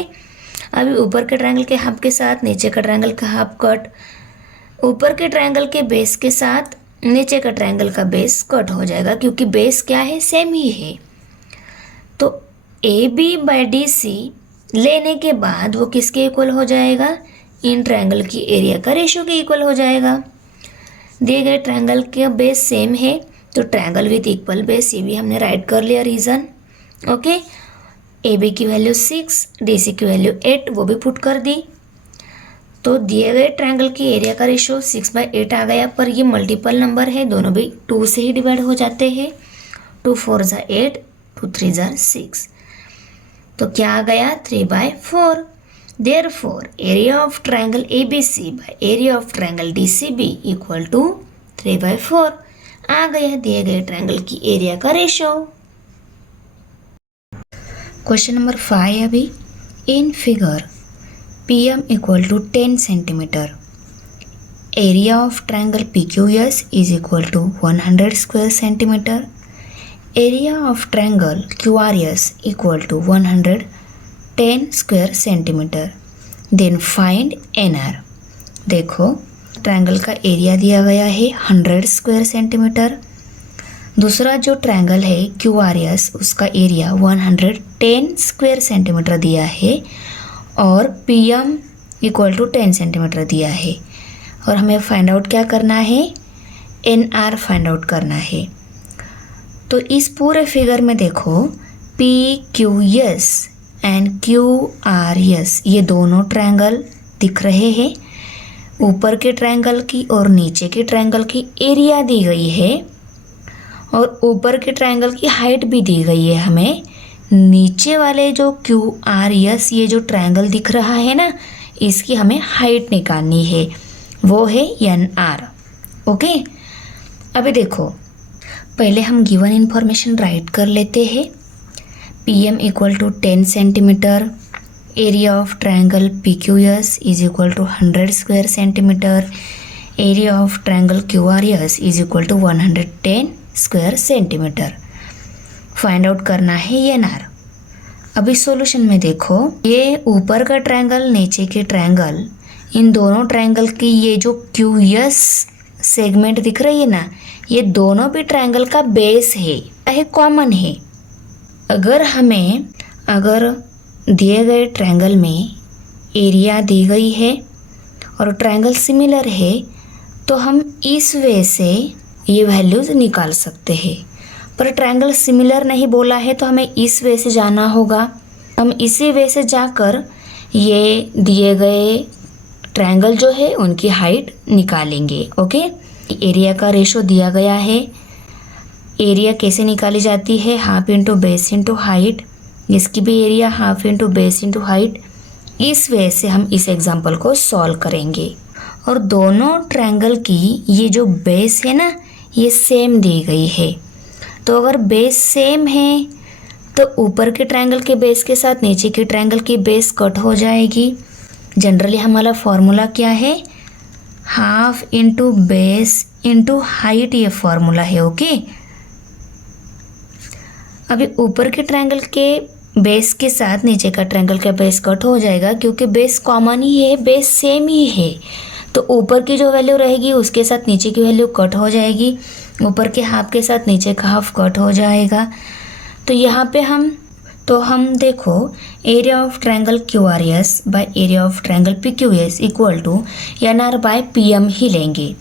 अभी ऊपर के ट्रायंगल के हाफ के साथ नीचे का ट्रायंगल का हाफ कट, ऊपर के ट्रायंगल के बेस के साथ नीचे का ट्रायंगल का बेस कट हो जाएगा, क्योंकि बेस क्या है, सेम ही है। तो AB/DC लेने के बाद वो किसके इक्वल हो जाएगा, इन ट्रायंगल की एरिया का रेशो के इक्वल हो जाएगा। दिए गए ट्रायंगल का बेस सेम है तो ट्रायंगल विथ इक्वल बेस, ये भी हमने राइट कर लिया रीज़न। ओके, AB की वैल्यू 6, DC की वैल्यू 8, वो भी पुट कर दी। तो दिए गए ट्रायंगल की एरिया का रेशो 6/8 आ गया, पर ये मल्टीपल नंबर है, दोनों भी 2 से ही डिवाइड हो जाते हैं। 2 4 = 8, 2 3 = 6, तो क्या आ गया, 3/4। Therefore, area of triangle ABC by area of triangle DCB equal to 3/4 आ गया दिए गए ट्रायंगल की एरिया का रेशो। क्वेश्चन नंबर 5 अभी, in figure PM equal to 10 centimetre, area of triangle PQS is equal to 100 square centimetre, area of triangle QRS equal to 110 square centimetre, then find NR। देखो ट्रायंगल का एरिया दिया गया है 100 स्क्वायर सेंटीमीटर, दूसरा जो ट्रायंगल है QRS उसका एरिया 110 स्क्वायर सेंटीमीटर दिया है और PM इक्वल टू 10 सेंटीमीटर दिया है। और हमें फाइंड आउट क्या करना है, NR फाइंड आउट करना है। तो इस पूरे फिगर में देखो PQS एंड QRS ये दोनों ट्रायंगल दिख रहे हैं। ऊपर के ट्रायंगल की और नीचे के ट्रायंगल की एरिया दी गई है और ऊपर के ट्रायंगल की हाइट भी दी गई है। हमें नीचे वाले जो QRS ये जो ट्रायंगल दिख रहा है ना, इसकी हमें हाइट निकालनी है, वो है NR। ओके, अभी देखो पहले हम गिवन इन्फॉर्मेशन राइट कर लेते हैं। PM equal to 10 centimetre, area of triangle PQS is equal to 100 square centimetre, area of triangle QRS is equal to 110 square centimetre. Find out करना है NR। अभी सॉल्यूशन में देखो, ये ऊपर का ट्रायंगल नीचे के ट्रायंगल, इन दोनों ट्रायंगल की ये जो QS सेगमेंट दिख रही है ना, ये दोनों भी ट्रायंगल का बेस है कॉमन है। अगर दिए गए ट्रायंगल में एरिया दी गई है और ट्रायंगल सिमिलर है तो हम इस वे से ये वैल्यूज़ निकाल सकते हैं। पर ट्रायंगल सिमिलर नहीं बोला है तो हमें इस वे से जाना होगा। हम इसी वे से जाकर ये दिए गए ट्रायंगल जो है उनकी हाइट निकालेंगे। ओके, एरिया का रेशो दिया गया है। एरिया कैसे निकाली जाती है? Half into base into height. इसकी भी area half into base into height. इस वे से हम इस एग्जाम्पल को सॉल्व करेंगे। और दोनों ट्रायंगल की ये जो बेस है ना, ये सेम दी गई है। तो अगर बेस सेम है तो ऊपर के ट्रायंगल के बेस के साथ नीचे के ट्रायंगल की बेस कट हो जाएगी। जनरली हमारा फॉर्मूला क्या है? Half into base into height, ये फॉर्मूला है। ओके, अभी ऊपर के ट्रायंगल के बेस के साथ नीचे का ट्रायंगल का बेस कट हो जाएगा क्योंकि बेस कॉमन ही है, बेस सेम ही है। तो ऊपर की जो वैल्यू रहेगी उसके साथ नीचे की वैल्यू कट हो जाएगी। ऊपर के हाफ के साथ नीचे का हाफ कट हो जाएगा। तो यहाँ पे हम देखो area of triangle Q R S by area of triangle P Q S equal to N R by P M ही लेंगे।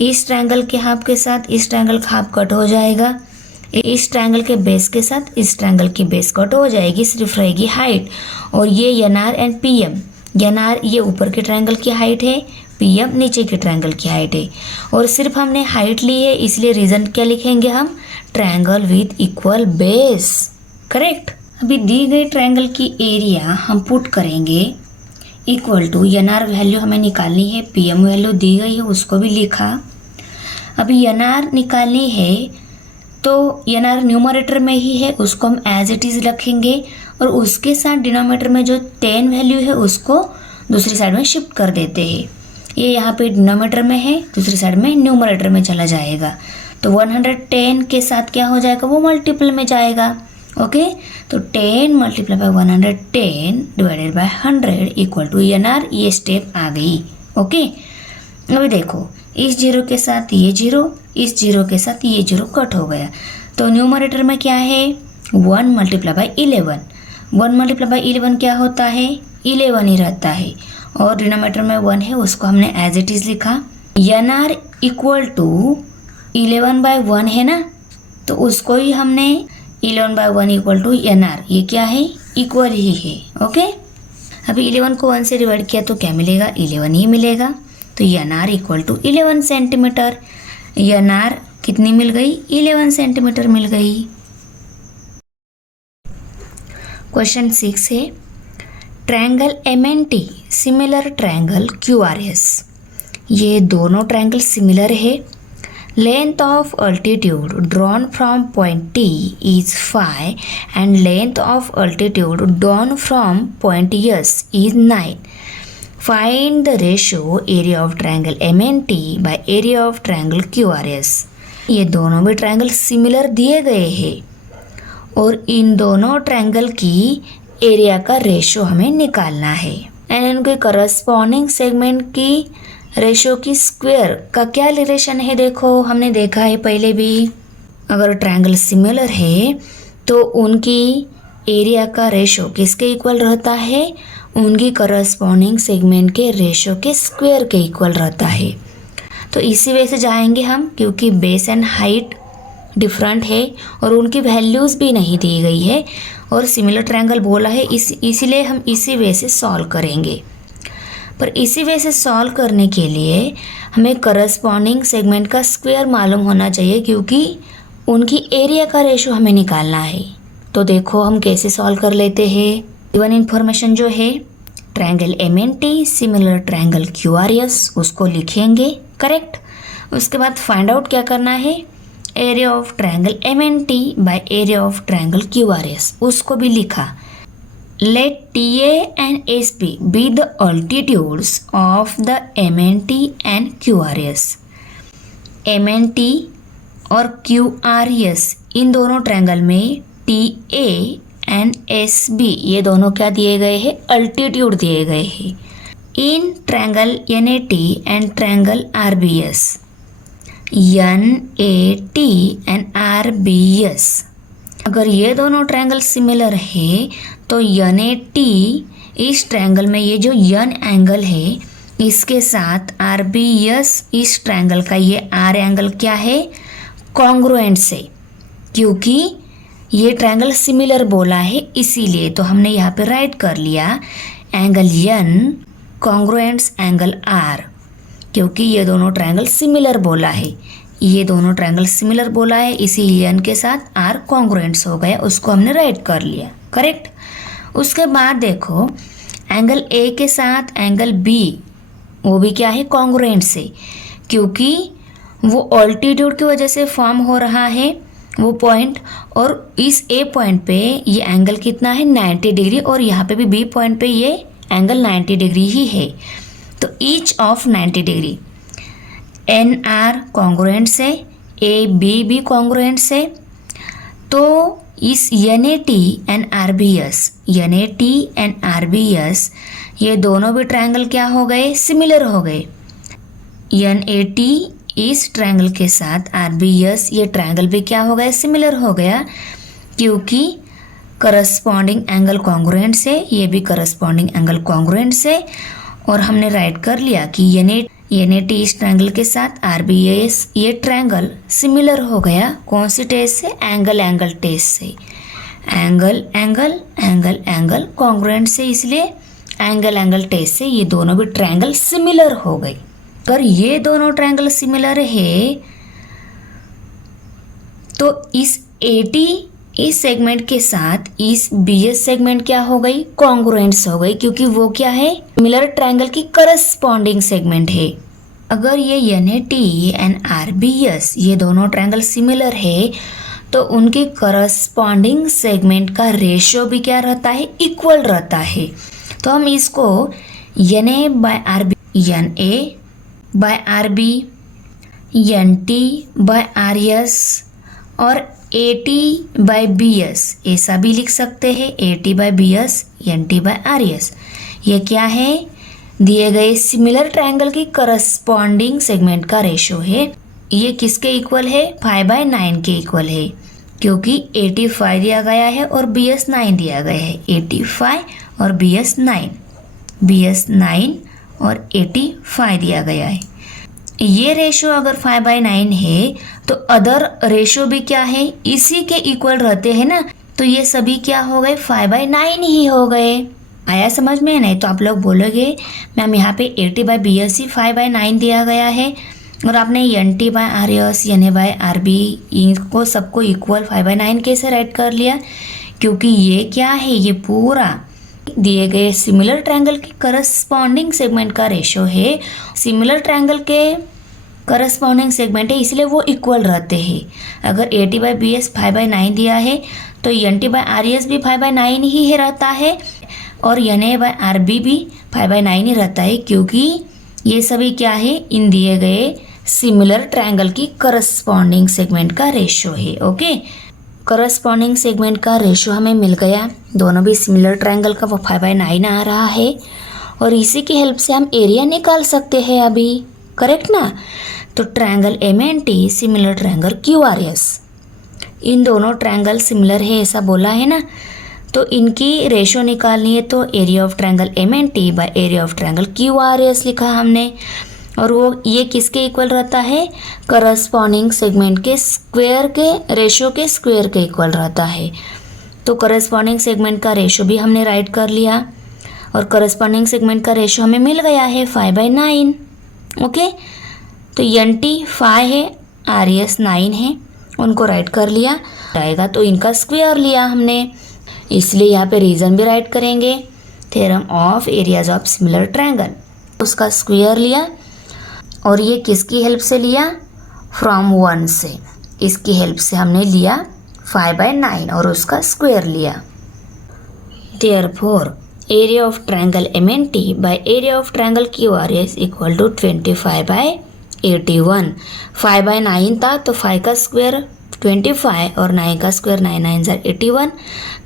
इस ट्रायंगल के हाफ के साथ इस ट्रायंगल का हाफ कट हो जाएगा। इस ट्रायंगल के बेस के साथ इस ट्रायंगल की बेस कट हो जाएगी, सिर्फ रहेगी हाइट। और ये N R and P M, N R ये ऊपर के ट्रायंगल की हाइट है, पी एम नीचे के ट्रायंगल की हाइट है। और सिर्फ हमने हाइट ली है इसलिए रीजन क्या लिखेंगे हम? Triangle with equal base. Correct. अभी दी गई ट्रायंगल की एरिया हम पुट करेंगे equal to N R value हमें निकालनी है, पी एम वैल्यू दी गई है उसको भी लिखा। अभी एन आर निकालनी है तो एन आर न्यूमरेटर में ही है, उसको हम एज इट इज़ रखेंगे और उसके साथ डिनोमिनेटर में जो 10 वैल्यू है उसको दूसरी साइड में शिफ्ट कर देते हैं। ये यहाँ पे डिनोमिनेटर में है, दूसरी साइड में न्यूमरेटर में चला जाएगा। तो 110 के साथ क्या हो जाएगा? वो मल्टीपल में जाएगा। ओके, तो 10 multiply by 110 divided by 100 equal to N R. ये स्टेप आ गई। ओके, अभी देखो इस जीरो के साथ ये जीरो, इस जीरो के साथ ये जीरो कट हो गया। तो न्यूमरेटर में क्या है? 1 मल्टीप्लाई बाय 11। 1 मल्टीप्लाई बाय 11 क्या होता है? 11 ही रहता है। और डिनोमिनेटर में 1 है, उसको हमने एज इट इज़ लिखा। N R equal to 11 by 1 है ना, तो उसको ही हमने 11 by 1 equal to N R, ये क्या है? इक्वल ही है। ओके, अभी 11 को 1 से डिवाइड किया तो क्या मिलेगा? 11 ही मिलेगा। तो N R equal to 11 centimetre. N R कितनी मिल गई? 11 सेंटीमीटर मिल गई। क्वेश्चन 6 है triangle M N T similar triangle Q R S. ये दोनों ट्रायंगल सिमिलर है। Length of altitude drawn from point T is 5 and length of altitude drawn from point S is 9। Find the ratio area of triangle M N T by area of triangle Q R S. ये दोनों भी ट्रायंगल सिमिलर दिए गए हैं और इन दोनों ट्रायंगल की एरिया का रेशियो हमें निकालना है। एंड इनके करस्पॉन्डिंग सेगमेंट की रेशियो की स्क्वायर का क्या रिलेशन है? देखो हमने देखा है पहले भी, अगर ट्रायंगल सिमिलर है तो उनकी एरिया का रेशियो किसके इक्वल रहता है? उनकी करस्पॉन्डिंग सेगमेंट के रेशियो के स्क्वायर के इक्वल रहता है। तो इसी वजह से जाएंगे हम, क्योंकि बेस एंड हाइट डिफरेंट है और उनकी वैल्यूज़ भी नहीं दी गई है और सिमिलर ट्रायंगल बोला है, इसीलिए हम इसी वे से सॉल्व करेंगे। पर इसी वे से सॉल्व करने के लिए हमें करस्पॉन्डिंग सेगमेंट का स्क्वायर मालूम होना चाहिए, क्योंकि उनकी एरिया का रेशियो हमें निकालना है। तो देखो हम कैसे सॉल्व कर लेते हैं। गिवन इन्फॉर्मेशन जो है triangle M N T similar triangle Q R S, उसको लिखेंगे। करेक्ट। उसके बाद फाइंड आउट क्या करना है? Area of triangle M N T by area of triangle Q R S, उसको भी लिखा। Let T A and S P be the altitudes of the M N T and Q R S. M N T और क्यू आर एस इन दोनों ट्रायंगल में T A and S B ये दोनों क्या दिए गए हैं? अल्टीट्यूड दिए गए हैं। In triangle N A T and triangle R B S NAT and RBS। अगर ये दोनों ट्रायंगल सिमिलर है तो NAT इस ट्रायंगल में ये जो यन एंगल है इसके साथ RBS इस ट्रायंगल का ये R एंगल क्या है, कॉन्ग्रुएंट से, क्योंकि ये ट्रायंगल सिमिलर बोला है इसीलिए। तो हमने यहाँ पे राइट कर लिया angle N congruents angle R, क्योंकि ये दोनों ट्रायंगल सिमिलर बोला है, ये दोनों ट्रायंगल सिमिलर बोला है इसीलिए N के साथ R कॉन्ग्रुएंट्स हो गया, उसको हमने राइट कर लिया, करेक्ट। उसके बाद देखो एंगल A के साथ एंगल B वो भी क्या है, कॉन्ग्रुएंट से, क्योंकि वो ऑल्टीट्यूड की वजह से फॉर्म हो रहा है वो पॉइंट, और इस A पॉइंट पे ये एंगल कितना है 90 डिग्री, और यहाँ पे भी B पॉइंट पे ये एंगल 90 डिग्री ही है, तो each of 90 degree. NR congruent से, AB भी कॉन्ग्रुएंट से, तो इस NAT and RBS, NAT and RBS ये दोनों भी ट्रायंगल क्या हो गए, सिमिलर हो गए। NAT इस ट्रायंगल के साथ RBS ये ट्रायंगल भी क्या हो गया, सिमिलर हो गया, क्योंकि करस्पॉन्डिंग एंगल कॉन्ग्रुएंट से, ये भी करस्पॉन्डिंग एंगल कॉन्ग्रुएंट से, और हमने राइट कर लिया कि NAT इस ट्रायंगल के साथ RBS ये ट्रायंगल सिमिलर हो गया, कौन सी टेस्ट से, एंगल एंगल टेस्ट से, angle angle angle angle congruent से, इसलिए एंगल एंगल टेस्ट से ये दोनों भी ट्रायंगल सिमिलर हो गई। अगर ये दोनों ट्रायंगल सिमिलर है तो इस AT इस सेगमेंट के साथ इस BS सेगमेंट क्या हो गई, कॉन्ग्रुएंट्स हो गई, क्योंकि वो क्या है, सिमिलर ट्रायंगल की करस्पॉन्डिंग सेगमेंट है। अगर ये NAT एंड RBS ये दोनों ट्रायंगल सिमिलर है तो उनके करस्पॉन्डिंग सेगमेंट का रेशियो भी क्या रहता है, इक्वल रहता है। तो हम इसको NA by RB, NA by RB, NT by RS और AT बाय BS ऐसा भी लिख सकते हैं, AT by BS, NT by RS। ये क्या है, दिए गए सिमिलर ट्रायंगल की करस्पॉन्डिंग सेगमेंट का रेशियो है। ये किसके इक्वल है, 5/9 के इक्वल है, क्योंकि 85 दिया गया है और BS 9 दिया गया है, 85 और BS 9, BS 9 और 85 दिया गया है। ये रेशियो अगर 5/9 है तो अदर रेशियो भी क्या है, इसी के इक्वल रहते हैं ना, तो ये सभी क्या हो गए, 5/9 ही हो गए। आया समझ में? नहीं तो आप लोग बोलोगे मैम यहाँ पे 80/BS ही 5/9 दिया गया है और आपने NT/RS, NA/RB इनको सबको इक्वल 5/9 कैसे राइट कर लिया, क्योंकि ये क्या है, ये पूरा दिए गए सिमिलर ट्रायंगल की करस्पॉन्डिंग सेगमेंट का रेशियो है। सिमिलर ट्रायंगल के करस्पॉन्डिंग सेगमेंट है इसलिए वो इक्वल रहते हैं। अगर 80/BS 5/9 दिया है तो NT/RS भी 5/9 ही रहता है और NA/RB भी 5/9 ही रहता है, क्योंकि ये सभी क्या है, इन दिए गए सिमिलर ट्रायंगल की करस्पॉन्डिंग सेगमेंट का रेशियो है। ओके, करस्पॉन्डिंग सेगमेंट का रेशियो हमें मिल गया, दोनों भी सिमिलर ट्रायंगल का वो 5/9 आ रहा है और इसी की हेल्प से हम एरिया निकाल सकते हैं अभी, करेक्ट ना। तो triangle MNT similar triangle QRS, इन दोनों ट्रायंगल सिमिलर है ऐसा बोला है ना, तो इनकी रेशियो निकालनी है, तो area of triangle MNT by area of triangle QRS लिखा हमने, और वो ये किसके इक्वल रहता है, करस्पॉन्डिंग सेगमेंट के स्क्वायर के रेशियो के स्क्वायर के इक्वल रहता है। तो करस्पॉन्डिंग सेगमेंट का रेशियो भी हमने राइट कर लिया और करस्पॉन्डिंग सेगमेंट का रेशियो हमें मिल गया है 5/9। ओके, तो NT 5 है, RS 9 है, उनको राइट कर लिया जाएगा, तो इनका स्क्वायर लिया हमने, इसलिए यहाँ पे रीज़न भी राइट करेंगे, theorem of areas of similar triangle, उसका स्क्वायर लिया। और ये किसकी हेल्प से लिया, फ्रॉम 1 से, इसकी हेल्प से हमने लिया 5/9 और उसका स्क्वायर लिया। Therefore area of triangle MNT by area of triangle QRS equal to 25/81। 5/9 था तो 5 का स्क्वायर 25 और 9 का स्क्वायर 9 9 81,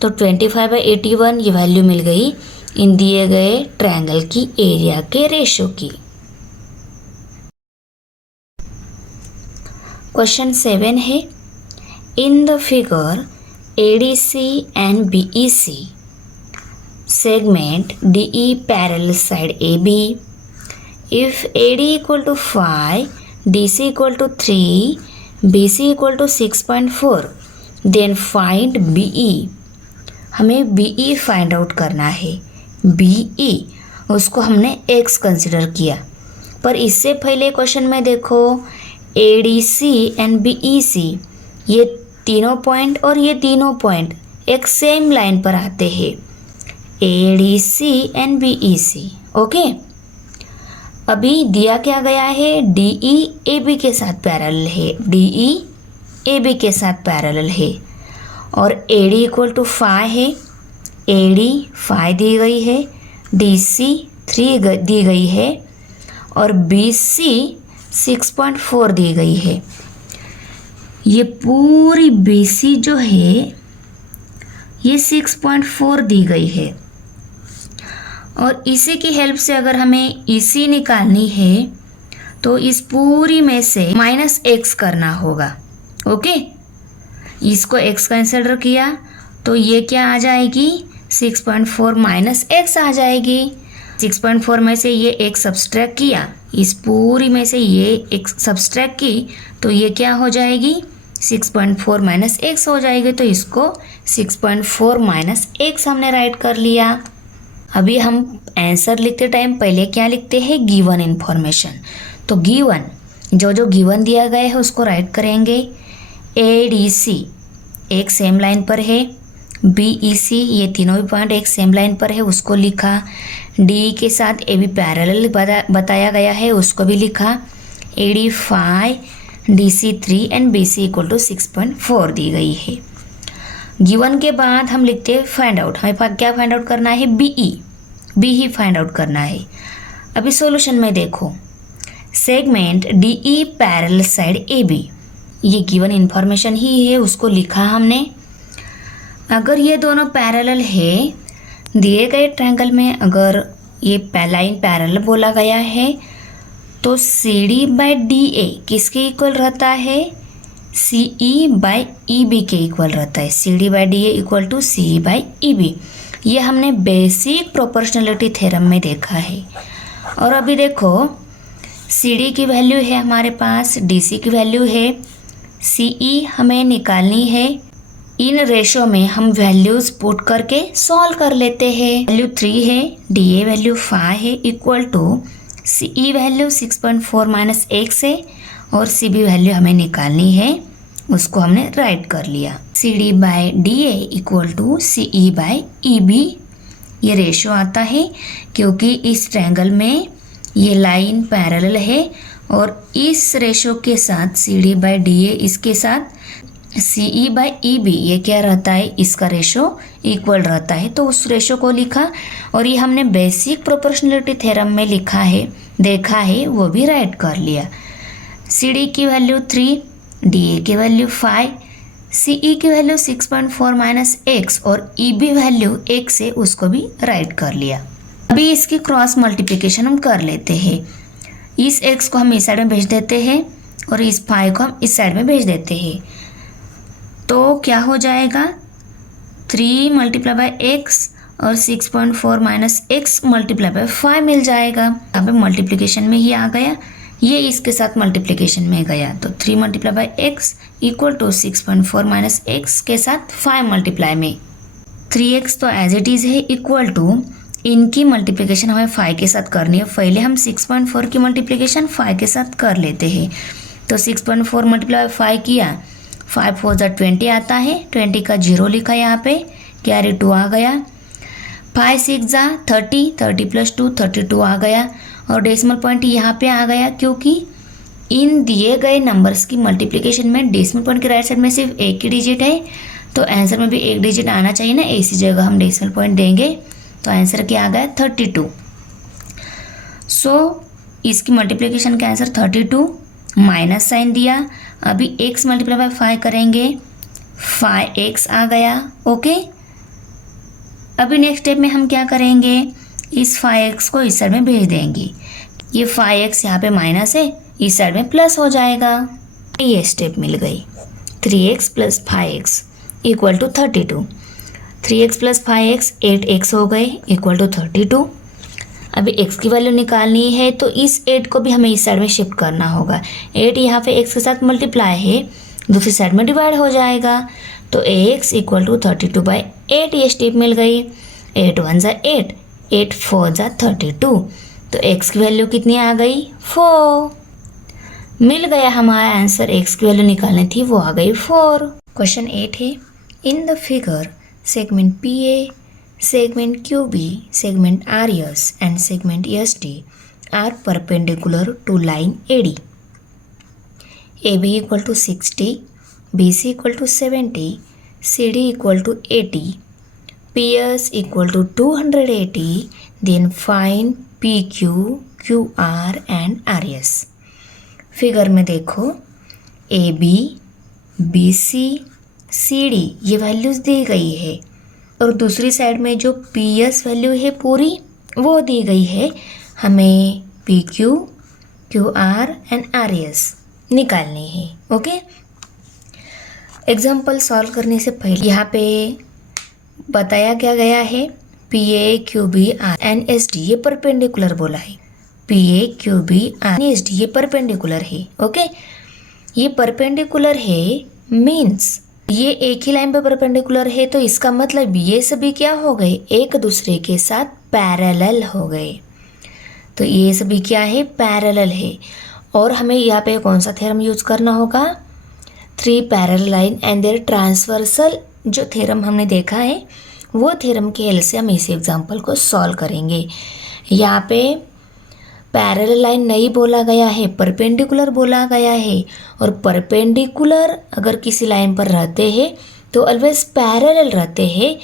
तो 25/81 ये वैल्यू मिल गई इन दिए गए ट्रायंगल की एरिया के रेशियो की। क्वेश्चन 7 है, in the figure ADC and BEC segment DE parallel side AB. If AD equal to 5, DC equal to 3, BC equal to 6.4, then find BE. हमें BE फाइंड आउट करना है। BE उसको हमने x कंसिडर किया, पर इससे पहले क्वेश्चन में देखो ADC एंड BEC, ये तीनों पॉइंट और ये तीनों पॉइंट एक सेम लाइन पर आते हैं, ADC एंड BEC। ओके, अभी दिया क्या गया है, DE AB के साथ पैरेलल है, DE AB के साथ पैरेलल है, और AD इक्वल टू 5 है, AD 5 दी गई है, DC 3 दी गई है, और BC 6.4 दी गई है। ये पूरी BC जो है ये 6.4 दी गई है, और इसी की हेल्प से अगर हमें EC निकालनी है तो इस पूरी में से -x करना होगा। ओके, इसको x कंसिडर किया तो ये क्या आ जाएगी, 6.4 -x आ जाएगी। 6.4 में से ये x सब्सट्रैक्ट किया, इस पूरी में से ये x सब्सट्रैक्ट की तो ये क्या हो जाएगी, 6.4 -x हो जाएगी। तो इसको 6.4 -x हमने राइट कर लिया। अभी हम आंसर लिखते टाइम पहले क्या लिखते हैं, गिवन इन्फॉर्मेशन। तो गिवन जो गिवन दिया गया है उसको राइट करेंगे। ADC एक सेम लाइन पर है, BEC ये तीनों भी पॉइंट एक सेम लाइन पर है, उसको लिखा। DE के साथ AB पैरेलल बताया गया है, उसको भी लिखा। AD 5, DC 3 and BC equal to 6.4 दी गई है। गिवन के बाद हम लिखते हैं फाइंड आउट। हमें क्या फाइंड आउट करना है, बी ही फाइंड आउट करना है। अभी सॉल्यूशन में देखो, segment DE parallel side AB, ये गिवन इन्फॉर्मेशन ही है, उसको लिखा हमने। अगर ये दोनों पैरेलल है, दिए गए ट्रायंगल में अगर ये लाइन पैरेलल बोला गया है तो CD बाय DA किसके इक्वल रहता है, CE बाय EB के इक्वल रहता है। CD by DA equal to CE by EB, ये हमने बेसिक प्रोपोर्शनलिटी थ्योरम में देखा है। और अभी देखो CD की वैल्यू है हमारे पास, DC की वैल्यू है, CE हमें निकालनी है। इन रेशो में हम वैल्यूज़ पुट करके सॉल्व कर लेते हैं। वैल्यू 3 है, DA वैल्यू 5 है, equal to CE value 6.4 -x है, और CB वैल्यू हमें निकालनी है, उसको हमने राइट कर लिया। CD by DA equal to CE by EB, ये रेशो आता है क्योंकि इस ट्रायंगल में ये लाइन पैरेलल है, और इस रेशो के साथ CD बाय DA इसके साथ CE बाय EB ये क्या रहता है, इसका रेशो इक्वल रहता है, तो उस रेशो को लिखा। और ये हमने बेसिक प्रोपोर्शनलिटी थ्योरम में लिखा है, देखा है, वो भी राइट कर लिया। CD की वैल्यू 3, DA की वैल्यू 5, CE की वैल्यू 6.4 -x और EB वैल्यू x है, उसको भी राइट कर लिया। अभी इसकी क्रॉस मल्टीप्लिकेशन हम कर लेते हैं। इस x को हम इस साइड में भेज देते हैं और इस 5 को हम इस साइड में भेज देते हैं, तो क्या हो जाएगा, 3 × x और 6.4 -x × 5 मिल जाएगा। यहाँ पे मल्टीप्लिकेशन में ही आ गया, ये इसके साथ मल्टीप्लिकेशन में गया, तो 3 × x इक्वल टू 6.4 -x के साथ 5 मल्टीप्लाई में 3x तो एज इट इज़ है, इक्वल टू इनकी मल्टीप्लिकेशन हमें 5 के साथ करनी है। पहले हम 6.4 की मल्टीप्लिकेशन 5 के साथ कर लेते हैं, तो 6.4 × 5 किया, 5 4 × 20 आता है, 20 का 0 लिखा यहाँ पे, कैरी 2 आ गया, 5 6 × 30, 30 + 2 32 आ गया, और डेसिमल पॉइंट यहाँ पे आ गया क्योंकि इन दिए गए नंबर्स की मल्टीप्लिकेशन में डेसिमल पॉइंट के राइट साइड में सिर्फ एक ही डिजिट है, तो आंसर में भी एक डिजिट आना चाहिए ना, इसी जगह हम डेसिमल पॉइंट देंगे, तो आंसर क्या आ गया, 32। सो इसकी मल्टीप्लिकेशन का आंसर 32, माइनस साइन दिया। अभी x × 5 करेंगे, 5x आ गया। ओके, अभी नेक्स्ट स्टेप में हम क्या करेंगे, इस 5x को इस साइड में भेज देंगे। ये 5x यहाँ पे माइनस है, इस साइड में प्लस हो जाएगा। ये स्टेप मिल गई। 3x + 5x = 32। 3x + 5x 8x हो गए = 32। अभी x की वैल्यू निकालनी है तो इस 8 को भी हमें इस साइड में शिफ्ट करना होगा। 8 यहाँ पे x के साथ मल्टीप्लाई है, दूसरी साइड में डिवाइड हो जाएगा, तो ax = 32/8 ये स्टेप मिल गई। 8 1 = 8, 8 4 = 32, तो x की वैल्यू कितनी आ गई? 4। मिल गया हमारा आंसर। x की वैल्यू निकालनी थी, वो आ गई 4। क्वेश्चन 8 है, in the figure segment PA, segment QB, segment RS and segment SD are perpendicular to line AD. AB = 60, BC = 70, CD = 80, PS = 280. Then find PQ, QR and RS. Figure में देखो AB, BC, CD ये वैल्यूज़ दी गई है और दूसरी साइड में जो PS वैल्यू है पूरी वो दी गई है। हमें PQ, QR एंड RS निकालनी है। ओके, एग्जाम्पल सॉल्व करने से पहले यहाँ पे बताया क्या गया है, PA, QB, R and SD ये परपेंडिकुलर बोला है। PA, QB, R, SD ये परपेंडिकुलर है। ओके, ये परपेंडिकुलर है मीन्स ये एक ही लाइन पे परपेंडिकुलर है, तो इसका मतलब ये सभी क्या हो गए? एक दूसरे के साथ पैरेलल हो गए। तो ये सभी क्या है? पैरेलल है। और हमें यहाँ पे कौन सा थ्योरम यूज करना होगा? 3 parallel line and their transversal जो थ्योरम हमने देखा है वो थ्योरम के हेल्प से हम इस एग्जाम्पल को सॉल्व करेंगे। यहाँ पे पैरेलल लाइन नहीं बोला गया है, परपेंडिकुलर बोला गया है। और परपेंडिकुलर अगर किसी लाइन पर रहते हैं तो ऑलवेज पैरेलल रहते हैं,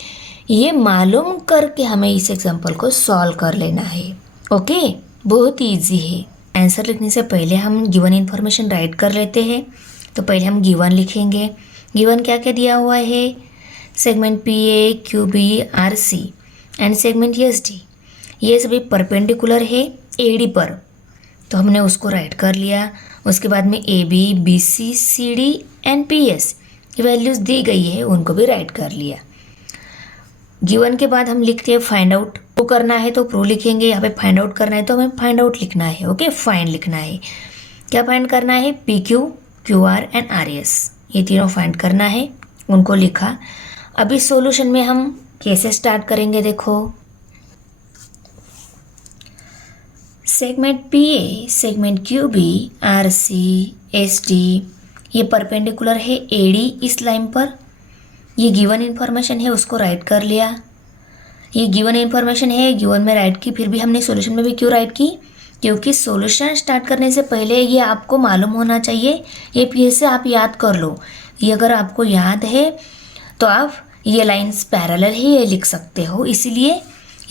ये मालूम करके हमें इस एग्जांपल को सॉल्व कर लेना है। ओके, बहुत इजी है। आंसर लिखने से पहले हम गिवन इन्फॉर्मेशन राइट कर लेते हैं। तो पहले हम गिवन लिखेंगे। गिवन क्या क्या दिया हुआ है? Segment PA, QB, RC and segment SD ये सभी परपेंडिकुलर है AD पर, तो हमने उसको राइट कर लिया। उसके बाद में AB, BC, CD and PS ये वैल्यूज़ दी गई है, उनको भी राइट कर लिया। गिवन के बाद हम लिखते हैं फाइंड आउट। प्रूव करना है तो प्रूव लिखेंगे, यहाँ पे फाइंड आउट करना है तो हमें फाइंड आउट लिखना है। ओके, फाइंड लिखना है। क्या फाइंड करना है? PQ, QR एंड RS ये तीनों फाइंड करना है, उनको लिखा। अभी सॉल्यूशन में हम कैसे स्टार्ट करेंगे देखो। Segment PA, segment QB, RC, SD ये परपेंडिकुलर है AD इस लाइन पर। ये गिवन इन्फॉर्मेशन है, उसको राइट कर लिया। ये गिवन इन्फॉर्मेशन है, गिवन में राइट की, फिर भी हमने सॉल्यूशन में भी क्यों राइट की? क्योंकि सॉल्यूशन स्टार्ट करने से पहले ये आपको मालूम होना चाहिए। ये फिर से आप याद कर लो। ये अगर आपको याद है तो आप ये लाइन्स पैरेलल है ये लिख सकते हो, इसीलिए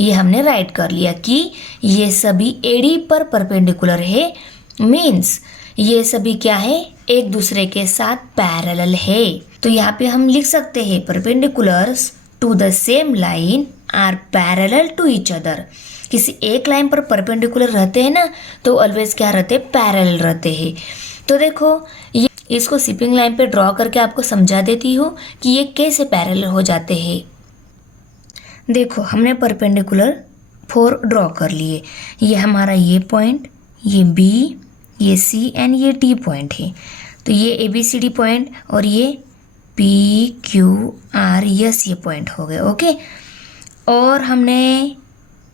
ये हमने राइट कर लिया कि ये सभी AD पर परपेंडिकुलर है, मीन्स ये सभी क्या है? एक दूसरे के साथ पैरेलल है। तो यहाँ पे हम लिख सकते हैं perpendiculars to the same line are parallel to each other. किसी एक लाइन पर परपेंडिकुलर रहते हैं ना, तो ऑलवेज क्या रहते हैं? पैरेलल रहते हैं। तो देखो ये इसको शिपिंग लाइन पे ड्रॉ करके आपको समझा देती हूँ कि ये कैसे पैरेलल हो जाते हैं। देखो हमने परपेंडिकुलर 4 ड्रॉ कर लिए। ये हमारा ये पॉइंट, ये B, ये C एंड ये D पॉइंट है। तो ये ABCD पॉइंट और ये PQR S ये पॉइंट हो गए। ओके, और हमने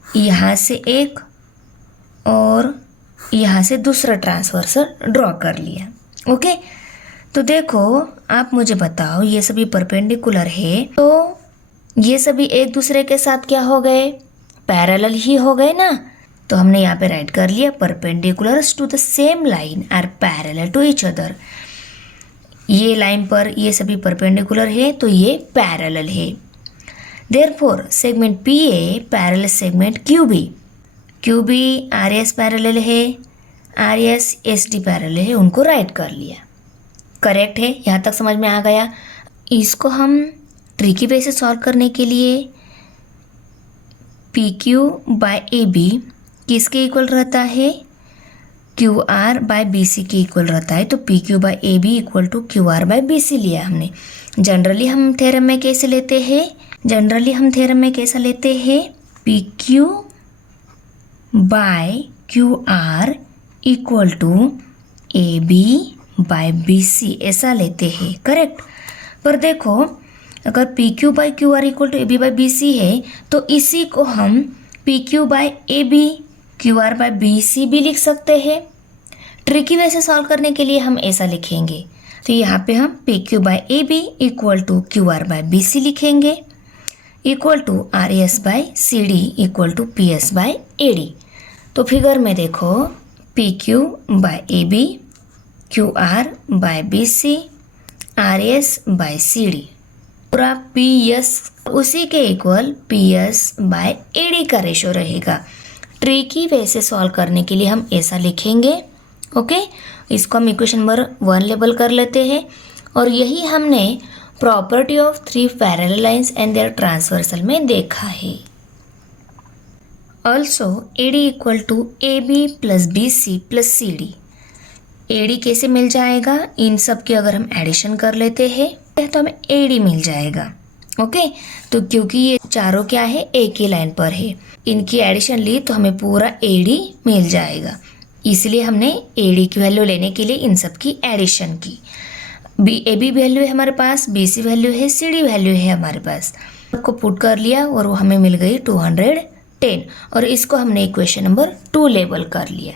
यहाँ से एक और यहाँ से दूसरा ट्रांसवर्सल ड्रॉ कर लिया। ओके, तो देखो आप मुझे बताओ, ये सभी परपेंडिकुलर है तो ये सभी एक दूसरे के साथ क्या हो गए? पैरेलल ही हो गए ना। तो हमने यहाँ पे राइट कर लिया perpendiculars to the same line are parallel to each other. ये लाइन पर ये सभी परपेंडिकुलर है तो ये पैरेलल है। Therefore segment PA parallel segment QB, QB RS parallel है, RS SD पैरेलल है, उनको राइट कर लिया। करेक्ट है, यहाँ तक समझ में आ गया। इसको हम ट्रिकी वे से सॉल्व करने के लिए PQ/AB किसके इक्वल रहता है? Q R by B C के इक्वल रहता है, तो P Q by A B equal to Q R by B C लिया हमने। जनरली हम थ्योरम में कैसे लेते हैं, P Q by Q R equal to A B by B C, ऐसा लेते हैं, करेक्ट। पर देखो अगर P Q by Q R equal to A B by B C है तो इसी को हम P Q by A B Q R by B C भी लिख सकते हैं। ट्रिकी वे से सॉल्व करने के लिए हम ऐसा लिखेंगे, तो यहाँ पे हम P Q by A B equal to Q R by B C लिखेंगे, equal to R S by C D equal to P S by A D. तो फिगर में देखो P Q by A B Q R by B C R S by C D, पूरा पी एस उसी के equal P S by A D का रेशो रहेगा। ट्रिकी वे से सॉल्व करने के लिए हम ऐसा लिखेंगे, ओके। इसको हम इक्वेशन नंबर 1 लेबल कर लेते हैं, और यही हमने property of 3 parallel lines and their transversal में देखा है। Also A D equal to A B plus B C plus C D. A D कैसे मिल जाएगा, इन सब की अगर हम एडिशन कर लेते हैं तो हमें ए डी मिल जाएगा, ओके। तो क्योंकि ये चारों क्या है, एक ही लाइन पर है, इनकी एडिशन ली तो हमें पूरा ए डी मिल जाएगा। इसलिए हमने ए डी की वैल्यू लेने के लिए इन सब की एडिशन की। ए बी वैल्यू है हमारे पास, बी सी वैल्यू है, सी डी वैल्यू है हमारे पास, सबको पुट कर लिया और वो हमें मिल गई 210, और इसको हमने इक्वेशन नंबर 2 लेबल कर लिया।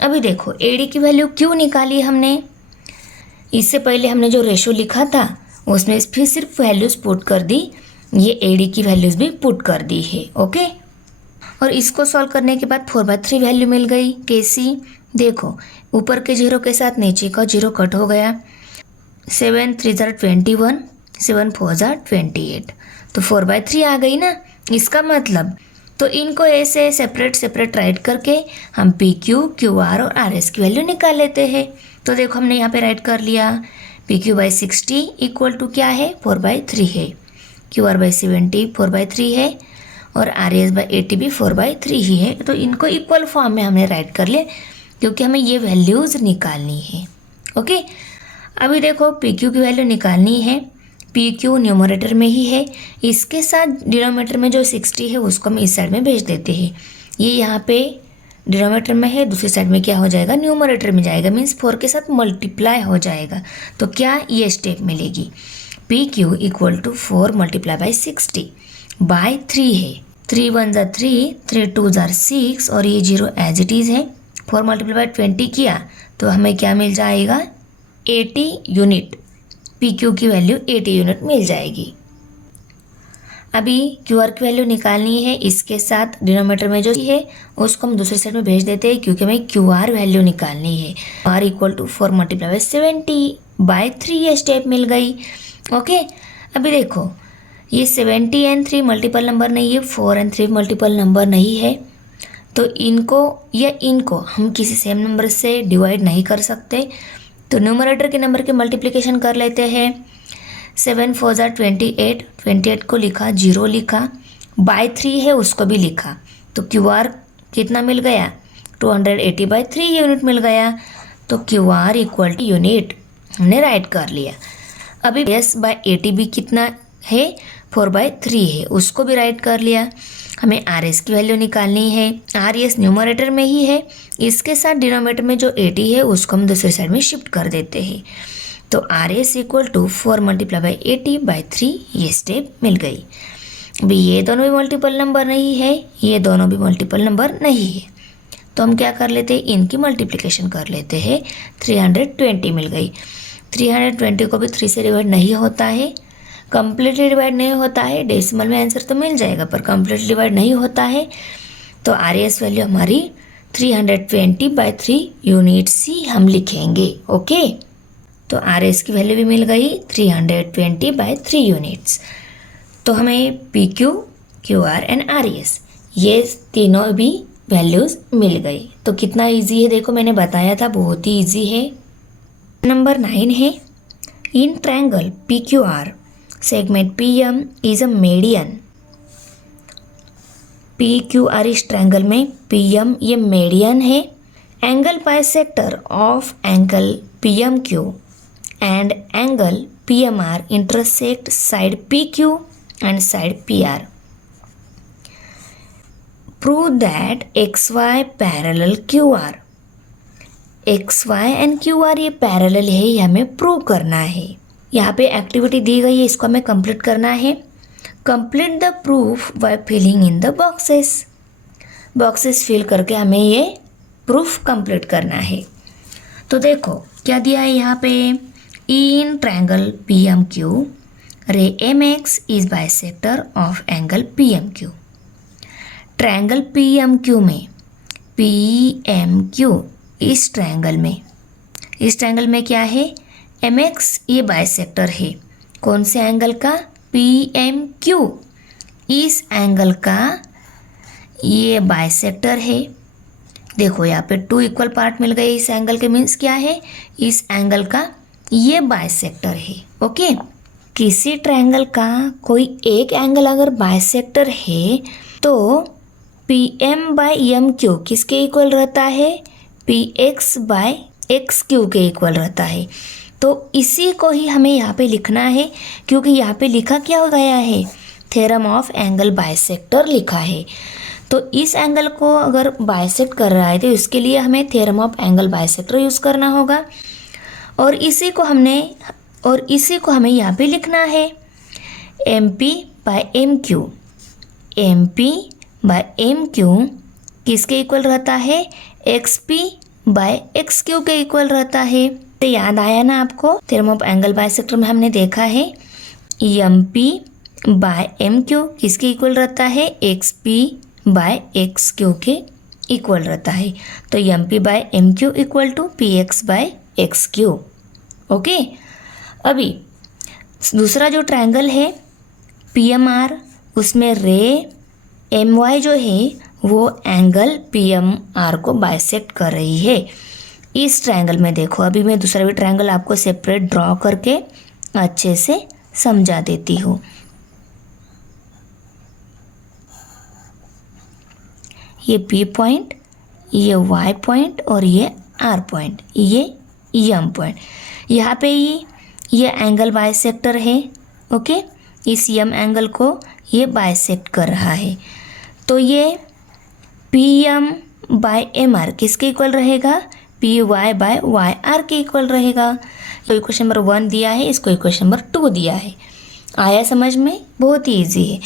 अभी देखो ए डी की वैल्यू क्यों निकाली हमने, इससे पहले हमने जो रेशो लिखा था उसमें फिर सिर्फ वैल्यूज़ पुट कर दी, ये ए डी की वैल्यूज़ भी पुट कर दी है, ओके। और इसको सॉल्व करने के बाद 4/3 वैल्यू मिल गई। कैसी, देखो ऊपर के जीरो के साथ नीचे का जीरो कट हो गया, 7 3 21, 7 4 28, तो 4/3 आ गई ना। इसका मतलब तो इनको ऐसे सेपरेट राइट करके हम पी क्यू क्यू आर और आर एस की वैल्यू निकाल लेते हैं। तो देखो हमने यहाँ पे राइट कर लिया, P Q by 60 equal to क्या है, 4/3 है, क्यू आर बाई 70 4/3 है, और आर एस बाई 80 भी 4/3 ही है। तो इनको इक्वल फॉर्म में हमने राइट कर लिया क्योंकि हमें ये वैल्यूज़ निकालनी है, ओके। अभी देखो पी क्यू की वैल्यू निकालनी है, पी क्यू न्यूमरेटर में ही है, इसके साथ डिनोमिनेटर में जो 60 है उसको हम इस साइड में भेज देते हैं। ये यहाँ पे डिनोमिनेटर में है, दूसरी साइड में क्या हो जाएगा, न्यूमरेटर में जाएगा, मीन्स 4 के साथ मल्टीप्लाई हो जाएगा। तो क्या ये स्टेप मिलेगी, P Q equal to 4 multiply by 60 by 3 है, 3 1 ज़ा 3, 3 2 ज़ा 6, और ये 0 एज इट इज़ है। 4 मल्टीप्लाई बाई 20 किया तो हमें क्या मिल जाएगा, 80 यूनिट, पी क्यू की वैल्यू 80 यूनिट मिल जाएगी। अभी क्यू आर की वैल्यू निकालनी है, इसके साथ डिनोमिनेटर में जो है उसको हम दूसरी साइड में भेज देते हैं क्योंकि हमें क्यू आर वैल्यू निकालनी है। R equal to 4 multiply by 70 by 3 ये स्टेप मिल गई, ओके। अभी देखो ये 70 एंड 3 मल्टीपल नंबर नहीं है, 4 एंड 3 मल्टीपल नंबर नहीं है, तो इनको या इनको हम किसी सेम नंबर से डिवाइड नहीं कर सकते। तो न्यूमरेटर के नंबर के मल्टीप्लिकेशन कर लेते हैं, 7 4 ज़ा 28, 28 को लिखा, 0 लिखा, बाय 3 है उसको भी लिखा, तो क्यू आर कितना मिल गया, 280/3 यूनिट मिल गया। तो Q R equal to unit हमने राइट कर लिया। अभी एस बाय 80 भी कितना है, 4/3 है, उसको भी राइट कर लिया। हमें आर एस की वैल्यू निकालनी है, आर एस न्यूमरेटर में ही है, इसके साथ डिनोमिनेटर में जो 80 है उसको हम दूसरी साइड में शिफ्ट कर देते हैं। तो R S equal to 4 multiply by 80/3 ये स्टेप मिल गई। अभी ये दोनों भी मल्टीपल नंबर नहीं है, ये दोनों भी मल्टीपल नंबर नहीं है, तो हम क्या कर लेते हैं, इनकी मल्टीप्लिकेशन कर लेते हैं, 320 मिल गई। 320 को भी 3 से डिवाइड नहीं होता है, कंप्लीटली डिवाइड नहीं होता है, डेसिमल में आंसर तो मिल जाएगा पर कंप्लीटली डिवाइड नहीं होता है। तो आर एस वैल्यू हमारी 320/3 यूनिट्स ही हम लिखेंगे, ओके। तो आर एस की वैल्यू भी मिल गई 320/3 यूनिट्स। तो हमें P Q Q R and are S ये तीनों भी वैल्यूज़ मिल गई। तो कितना इजी है, देखो मैंने बताया था बहुत ही इजी है। नंबर 9 है, in triangle P Q R segment PM is a median। P Q R इस ट्रायंगल में PM ये मेडियन है angle bisector of angle PMQ and angle PMR intersect side PQ and side PR. Prove that XY parallel QR. XY and QR ये पैरेलल है, ये हमें प्रूव करना है। यहाँ पे एक्टिविटी दी गई है, इसको हमें कंप्लीट करना है। Complete the proof by filling in the boxes. Boxes fill करके हमें ये प्रूफ कंप्लीट करना है। तो देखो क्या दिया है यहाँ पे, in triangle PMQ, ray MX is bisector of angle PMQ. Triangle PMQ में PMQ इस ट्रायंगल में क्या है, MX ये बाइसेक्टर है। कौन से एंगल का, PMQ इस एंगल का ये बाइसेक्टर है। देखो यहाँ पे 2 इक्वल पार्ट मिल गए इस एंगल के, मीन्स क्या है, इस एंगल का ये बाइसेक्टर है। ओके, किसी ट्रायंगल का कोई एक एंगल अगर बाइसेक्टर है तो PM/MQ किसके इक्वल रहता है, PX/XQ के इक्वल रहता है। तो इसी को ही हमें यहाँ पे लिखना है, क्योंकि यहाँ पे लिखा क्या हो गया है, थ्योरम ऑफ एंगल बाइसेक्टर लिखा है। तो इस एंगल को अगर बाइसेक्ट कर रहा है तो इसके लिए हमें theorem of angle bisector use करना होगा। और इसी को हमें यहाँ पे लिखना है MP/MQ। MP/MQ किसके इक्वल रहता है, XP/XQ के इक्वल रहता है। तो याद आया ना आपको, थ्योरम ऑफ एंगल बाइसेक्टर में हमने देखा है MP/MQ किसके इक्वल रहता है, XP/XQ के इक्वल रहता है। तो MP/MQ equal to PX/XQ। Okay, अभी दूसरा जो ट्रायंगल है PMR, उसमें रे MY जो है वो एंगल PMR को बाइसेक्ट कर रही है इस ट्रायंगल में। देखो अभी मैं दूसरा भी ट्रायंगल आपको सेपरेट ड्रॉ करके अच्छे से समझा देती हूँ। ये P पॉइंट, ये Y पॉइंट और ये R पॉइंट, ये M पॉइंट। यहाँ पे ये एंगल बाइसेक्टर है। ओके, इस M एंगल को ये बाइसेक्ट कर रहा है। तो ये PM/MR किसके इक्वल रहेगा, PY/YR के इक्वल रहेगा। तो इक्वेशन नंबर 1 दिया है, इसको इक्वेशन नंबर 2 दिया है। आया समझ में, बहुत ही ईजी है।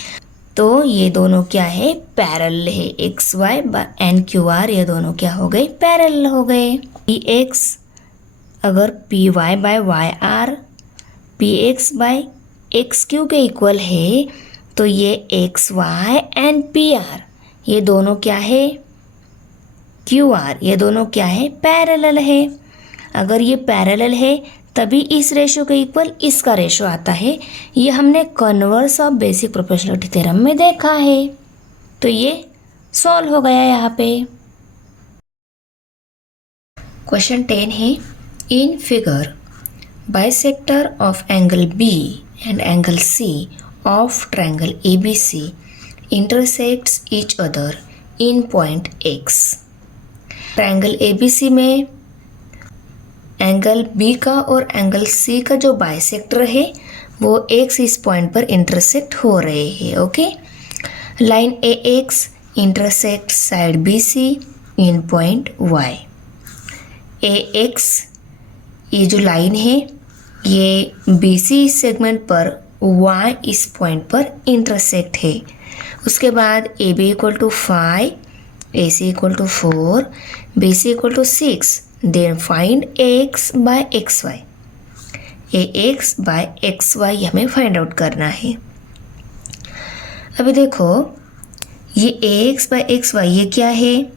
तो ये दोनों क्या है, पैरेलल है। XY and QR ये दोनों क्या हो गए, पैरेलल हो गए। PX अगर PY/YR PX/XQ के इक्वल है तो ये XY and PR ये दोनों क्या है, QR ये दोनों क्या है, पैरेलल है। अगर ये पैरेलल है तभी इस रेशो के इक्वल इसका रेशो आता है। ये हमने converse of basic proportionality theorem में देखा है। तो ये सॉल्व हो गया यहाँ पे। क्वेश्चन 10 है, in figure bisector of angle B and angle C of triangle ABC intersects each other in point X। Triangle ABC में एंगल B का और एंगल C का जो बाइसेक्टर है वो X इस पॉइंट पर इंटरसेक्ट हो रहे हैं। Okay, line AX intersect side BC in point Y। AX ये जो लाइन है ये BC सेगमेंट पर Y इस पॉइंट पर इंटरसेक्ट है। उसके बाद AB equal to 5, AC equal to 4, BC equal to 6। Then find AX/XY। AX/XY हमें फाइंड आउट करना है। अभी देखो ये AX/XY ये क्या है,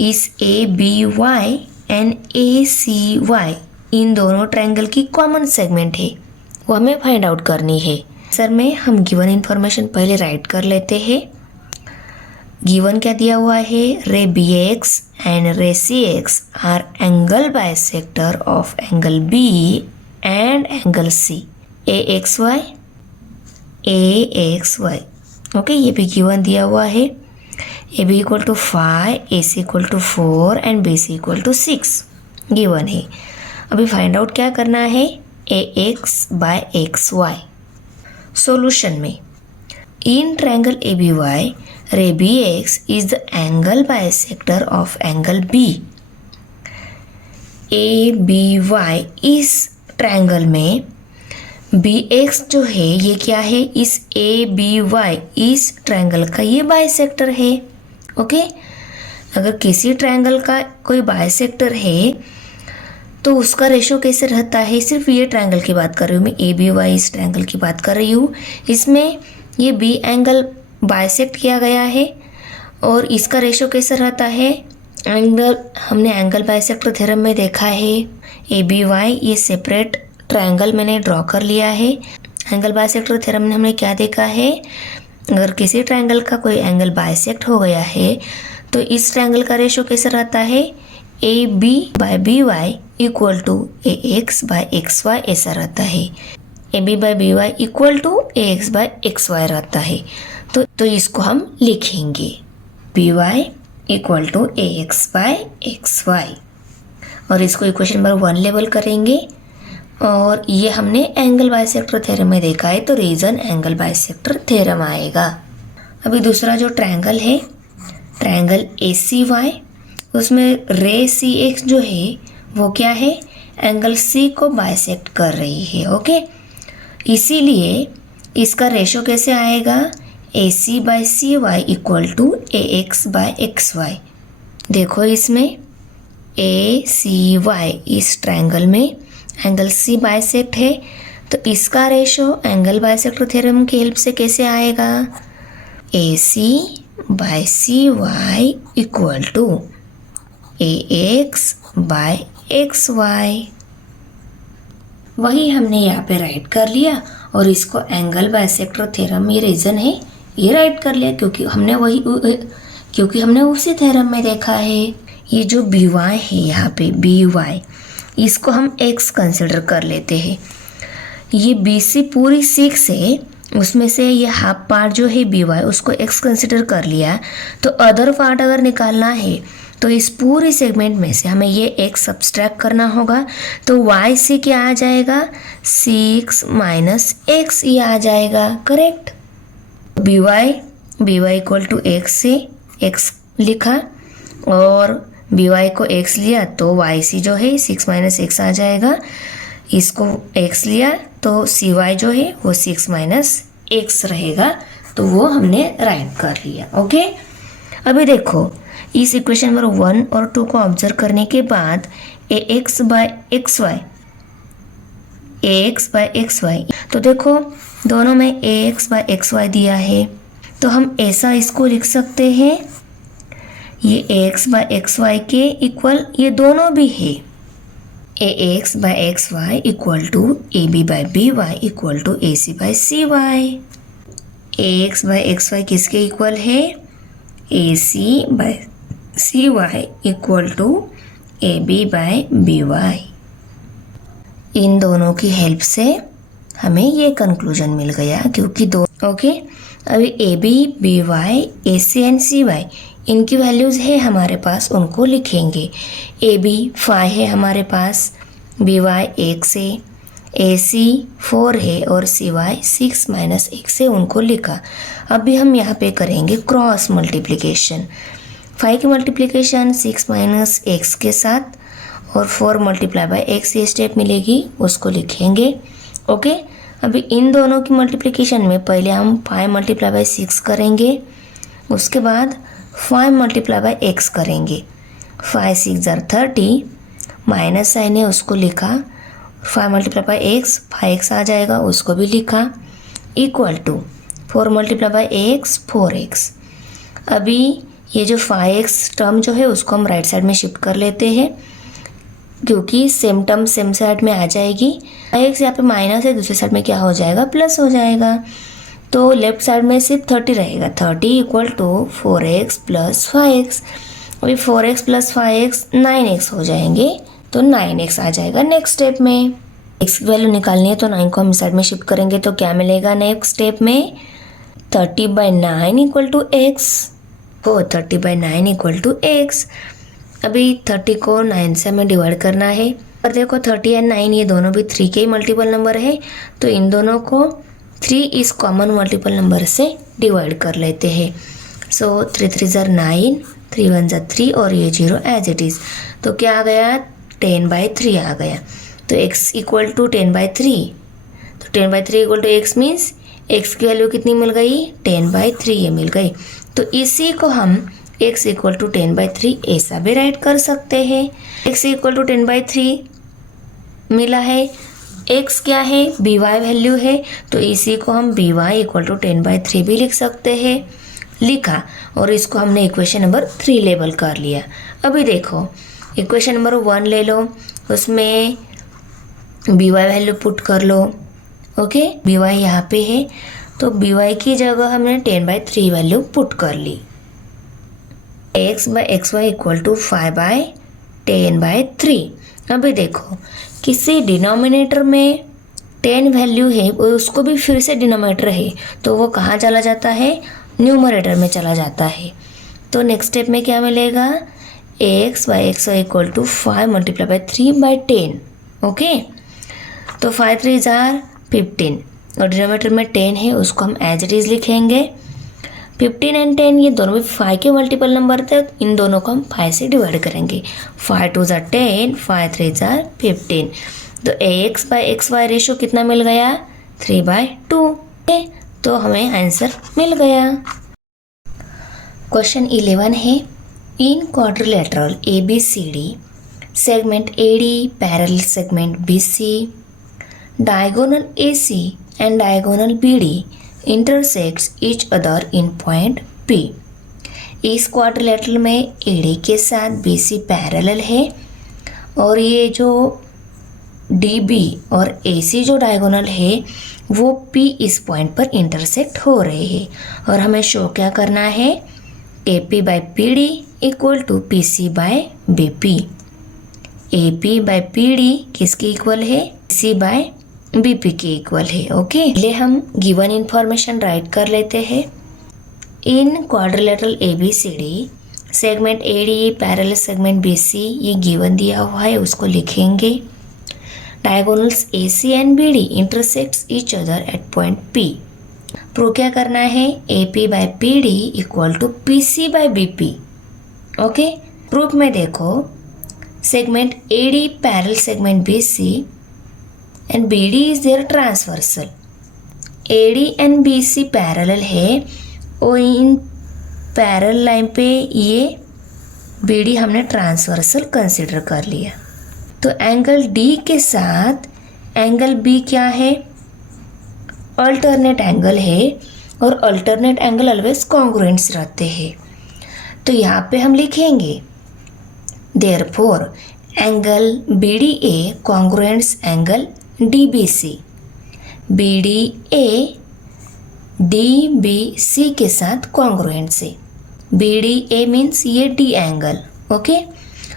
इस ABY एंड ACY इन दोनों ट्रायंगल की कॉमन सेगमेंट है, वो हमें फाइंड आउट करनी है। सर में हम गिवन इन्फॉर्मेशन पहले राइट कर लेते हैं। गिवन क्या दिया हुआ है, ray BX and ray CX are angle bisector of angle B and angle C। AXY okay, ये भी गिवन दिया हुआ है। A B equal to 5, A C equal to 4 and B C equal to 6 given है। अभी फाइंड आउट क्या करना है, A X by X Y. Solution में in triangle A B Y ray B X is the angle bisector of angle B. A B Y इस ट्रायंगल में बी एक्स जो है ये क्या है, इस ए बी वाई इस ट्रायंगल का ये बाइसेक्टर है। ओके, अगर किसी ट्रायंगल का कोई बाइसेक्टर है तो उसका रेशो कैसे रहता है, सिर्फ ये ट्रायंगल की बात कर रही हूँ मैं, ए बी वाई इस ट्रायंगल की बात कर रही हूँ। इसमें ये बी एंगल बाइसेक्ट किया गया है और इसका रेशो कैसे रहता है, एंगल हमने एंगल बाइसेक्टर थ्योरम में देखा है। ए बी वाई ये सेपरेट ट्रायंगल मैंने ड्रॉ कर लिया है। एंगल बाइसेक्टर थ्योरम में हमने क्या देखा है, अगर किसी ट्रायंगल का कोई एंगल बाइसेक्ट हो गया है तो इस ट्रायंगल का रेशो कैसे रहता है, A B by B Y equal to A X by X Y ऐसा रहता है। A B by B Y equal to A X by X Y रहता है। तो इसको हम लिखेंगे B Y equal to A X by X Y और इसको इक्वेशन नंबर 1 लेवल करेंगे। और ये हमने एंगल बाइसेक्टर थ्योरम में देखा है तो रीजन एंगल बाइसेक्टर थ्योरम आएगा। अभी दूसरा जो ट्रायंगल है, ट्रायंगल ए सी वाई, उसमें रे सी एक्स जो है वो क्या है, एंगल सी को बाइसेक्ट कर रही है। ओके, इसीलिए इसका रेशो कैसे आएगा, A C by C Y equal to A X by X Y. देखो इसमें ए सी वाई इस ट्रायंगल में एंगल सी बाइसेक्ट है तो इसका रेशो एंगल बाइसेक्टर थ्योरम की हेल्प से कैसे आएगा, A C by C Y equal to A X by X Y. वही हमने यहाँ पे राइट कर लिया और इसको एंगल बाइसेक्टर थ्योरम ये रीजन है ये राइट कर लिया क्योंकि हमने उसी थ्योरम में देखा है। ये जो बी वाई है यहाँ पे बी वाई, इसको हम एक्स कंसिडर कर लेते हैं। ये बी सी पूरी 6 है, उसमें से ये हाफ पार्ट जो है बी वाई उसको एक्स कंसिडर कर लिया। तो अदर पार्ट अगर निकालना है तो इस पूरी सेगमेंट में से हमें ये एक्स सब्सट्रैक्ट करना होगा। तो वाई से क्या आ जाएगा, 6 माइनस एक्स ये आ जाएगा, correct. B Y equal to X से एक्स लिखा और बी वाई को एक्स लिया तो वाई सी जो है 6 माइनस एक्स आ जाएगा। इसको एक्स लिया तो सी वाई जो है वो 6 माइनस एक्स रहेगा, तो वो हमने राइट कर लिया। ओके, अभी देखो इस इक्वेशन नंबर 1 और 2 को ऑब्जर्व करने के बाद ए एक्स बाय एक्स वाई, तो देखो दोनों में ए एक्स बाय एक्स वाई दिया है तो हम ऐसा इसको लिख सकते हैं, ये एक्स बाय एक्स वाई के इक्वल ये दोनों भी है, A X by X Y equal to A B by B Y equal to A C by C Y. A X by X Y किसके इक्वल है, A C by C Y equal to A B by B Y. इन दोनों की हेल्प से हमें ये कंक्लूजन मिल गया क्योंकि दो ओके। अभी A B B Y A C and C Y इनकी वैल्यूज़ है हमारे पास, उनको लिखेंगे। ए बी 5 है हमारे पास, बी वाई 1 है, ए सी 4 है और सी वाई 6 माइनस 1 से उनको लिखा। अभी हम यहाँ पे करेंगे क्रॉस मल्टीप्लिकेशन। 5 की मल्टीप्लिकेशन 6 माइनस एक्स के साथ और 4 मल्टीप्लाई बाय एक्स ये स्टेप मिलेगी, उसको लिखेंगे। ओके, अभी इन दोनों की मल्टीप्लिकेशन में पहले हम 5 मल्टीप्लाई बाय 6 करेंगे, उसके बाद 5 मल्टीप्लाई बाय एक्स करेंगे। 5 6 जार 30, माइनस साइन है उसको लिखा, 5 मल्टीप्लाई बाय एक्स 5x आ जाएगा उसको भी लिखा, equal to 4 multiply by X 4x। अभी ये जो 5x टर्म जो है उसको हम राइट साइड में शिफ्ट कर लेते हैं क्योंकि सेम टर्म सेम साइड में आ जाएगी। 5x यहाँ पे माइनस है, दूसरी साइड में क्या हो जाएगा, प्लस हो जाएगा। तो लेफ्ट साइड में सिर्फ 30 रहेगा, 30 equal to 4x plus 5x। अभी 4x प्लस 5x 9x हो जाएंगे, तो 9x आ जाएगा नेक्स्ट स्टेप में। x की वैल्यू निकालनी है तो 9 को हम इस साइड में शिफ्ट करेंगे तो क्या मिलेगा नेक्स्ट स्टेप में, 30/9 इक्वल टू x। हो 30/9 इक्वल टू x। अभी 30 को 9 से हमें डिवाइड करना है, और देखो 30 एंड 9 ये दोनों भी 3 के ही मल्टीपल नंबर है, तो इन दोनों को 3 इस कॉमन मल्टीपल नंबर से डिवाइड कर लेते हैं। सो 3 3 ज़र 9, 3 1 ज़र 3 और ये 0 एज इट इज़। तो क्या आ गया, 10/3 आ गया। तो x इक्वल टू 10/3, तो 10/3 equal to x means x की वैल्यू कितनी मिल गई, 10/3 ये मिल गई। तो इसी को हम x इक्वल टू 10/3 ऐसा भी राइट कर सकते हैं। x इक्वल टू 10/3 मिला है, x क्या है, by वैल्यू है, तो इसी को हम by इक्वल टू 10/3 भी लिख सकते हैं। लिखा, और इसको हमने इक्वेशन नंबर 3 लेबल कर लिया। अभी देखो इक्वेशन नंबर 1 ले लो, उसमें by वैल्यू पुट कर लो। ओके, by यहाँ पे है, तो by की जगह हमने 10/3 वैल्यू पुट कर ली। x/xy equal to 5/10/3। अभी देखो किसी डिनोमिनेटर में 10 वैल्यू है, उसको भी फिर से डिनोमिनेटर है, तो वो कहाँ चला जाता है, न्यूमरेटर में चला जाता है। तो नेक्स्ट स्टेप में क्या मिलेगा, x/xy इक्वल टू 5 × 3/10। ओके, तो 5 3 ज़ार 15, और डिनोमिनेटर में 10 है, उसको हम एज इट इज़ लिखेंगे। 15 एंड 10 ये दोनों भी 5 के मल्टीपल नंबर थे, इन दोनों को हम 5 से डिवाइड करेंगे। 5 2 ज़ार 10, 5 3 ज़ार 15। तो x/xy रेशो कितना मिल गया, 3/2। तो हमें आंसर मिल गया। क्वेश्चन 11 है, इन quadrilateral ABCD segment AD parallel segment BC diagonal AC and diagonal BD intersects each other in point P। इस क्वाड्रिलेटरल में AD के साथ BC पैरेलल है, और ये जो DB और AC जो डायगोनल है वो P इस पॉइंट पर इंटरसेक्ट हो रहे हैं, और हमें शो क्या करना है, AP/PD equal to PC/BP। AP/PD किसके इक्वल है, PC/BP के इक्वल है। ओके, पहले हम गिवन इंफॉर्मेशन राइट कर लेते हैं। इन quadrilateral ABCD segment AD parallel segment BC ये गिवन दिया हुआ है, उसको लिखेंगे। Diagonals AC and BD intersects each other at point P। Prove क्या करना है, AP/PD equal to PC/BP। Okay, proof में देखो, segment AD parallel segment BC and BD is their transversal. AD and BC parallel है, और इन पैरेलल लाइन पे ये BD हमने ट्रांसवर्सल कंसिडर कर लिया। तो एंगल D के साथ एंगल B क्या है, अल्टरनेट एंगल है, और अल्टरनेट एंगल ऑलवेज कॉन्ग्रुएंट्स रहते हैं। तो यहाँ पे हम लिखेंगे therefore angle BDA congruents angle DBC। BDA DBC के साथ कॉन्ग्रुएंट से, BDA मीन्स ये D एंगल, ओके,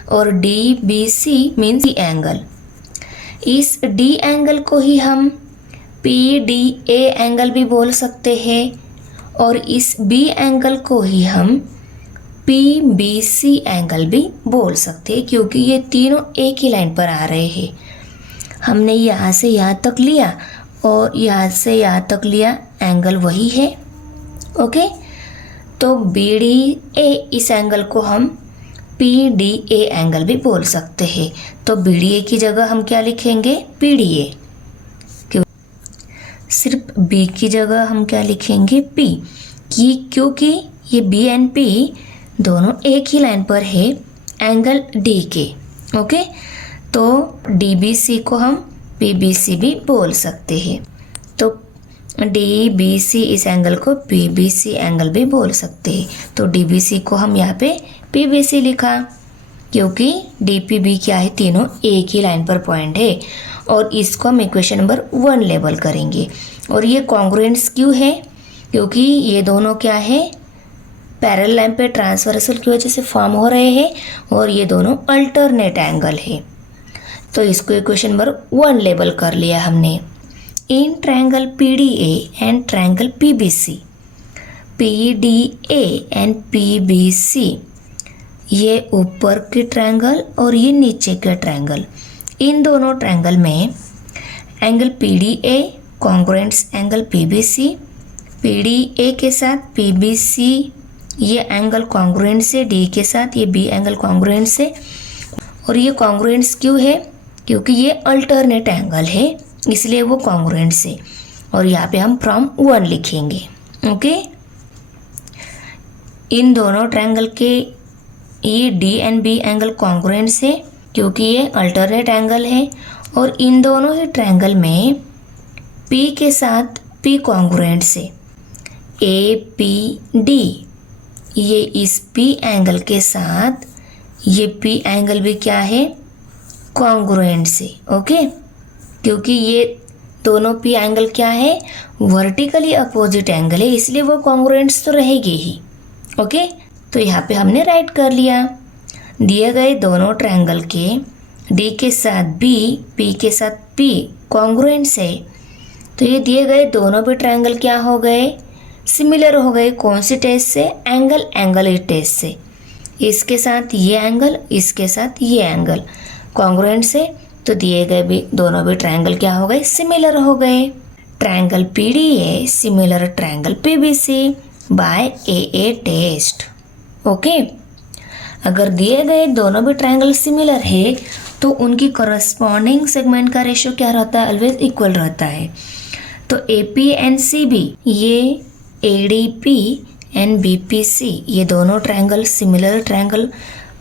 और DBC मीन्स D एंगल। इस D एंगल को ही हम PDA एंगल भी बोल सकते हैं, और इस B एंगल को ही हम PBC एंगल भी बोल सकते हैं, क्योंकि ये तीनों एक ही लाइन पर आ रहे हैं। हमने यहाँ से यहाँ तक लिया और यहाँ से यहाँ तक लिया, एंगल वही है। ओके, तो BDA इस एंगल को हम PDA एंगल भी बोल सकते हैं। तो BDA की जगह हम क्या लिखेंगे, PDA। सिर्फ B की जगह हम क्या लिखेंगे, P, क्योंकि ये B एंड P दोनों एक ही लाइन पर है एंगल D के। ओके, तो DBC को हम PBC भी बोल सकते हैं। तो DBC इस एंगल को PBC एंगल भी बोल सकते हैं। तो DBC को हम यहाँ पे PBC लिखा, क्योंकि DPB क्या है, तीनों एक ही लाइन पर पॉइंट है, और इसको हम इक्वेशन नंबर 1 लेबल करेंगे। और ये कॉन्ग्रुएंट्स क्यों है, क्योंकि ये दोनों क्या है, पैरेलल लाइन पे ट्रांसवर्सल की वजह से फॉर्म हो रहे हैं, और ये दोनों अल्टरनेट एंगल है। तो इसको इक्वेशन नंबर 1 लेबल कर लिया हमने। In triangle PDA and triangle PBC PDA and PBC, ये ऊपर के ट्रायंगल और ये नीचे के ट्रायंगल, इन दोनों ट्रायंगल में angle PDA congruents angle PBC, PDA के साथ PBC ये एंगल कॉन्ग्रुएंट से, D के साथ ये B एंगल कॉन्ग्रुएंट से। और ये कॉन्ग्रुएंट्स क्यों है? क्योंकि ये अल्टरनेट एंगल है, इसलिए वो कॉन्ग्रुएंट से। और यहाँ पे हम फ्रॉम 1 लिखेंगे। ओके, इन दोनों ट्रायंगल के ये D and B angle congruent से, क्योंकि ये अल्टरनेट एंगल है। और इन दोनों ही ट्रायंगल में P के साथ P कॉन्ग्रुएंट से, APD, ये इस P एंगल के साथ ये P एंगल भी क्या है? कॉन्ग्रुएंट से। ओके, क्योंकि ये दोनों P एंगल क्या है? वर्टिकली अपोजिट एंगल है, इसलिए वो कॉन्ग्रुएंट्स तो रहेगी ही। ओके, तो यहाँ पे हमने राइट कर लिया। दिए गए दोनों ट्रायंगल के D के साथ B, P के साथ P कॉन्ग्रुएंट्स है, तो ये दिए गए दोनों भी ट्रायंगल क्या हो गए? सिमिलर हो गए। कौन सी टेस्ट से? एंगल टेस्ट से। इसके साथ ये एंगल, इसके साथ ये एंगल कॉन्ग्रुएंट से, तो दिए गए भी दोनों भी ट्रायंगल क्या हो गए? सिमिलर हो गए। Triangle PDA similar triangle PBC by AA test. Okay, अगर दिए गए दोनों भी ट्रायंगल सिमिलर है तो उनकी करस्पॉन्डिंग सेगमेंट का रेशियो क्या रहता है? ऑलवेज इक्वल रहता है। तो AP एंड CB, ये ADP एंड BPC, ये दोनों ट्रायंगल सिमिलर ट्रायंगल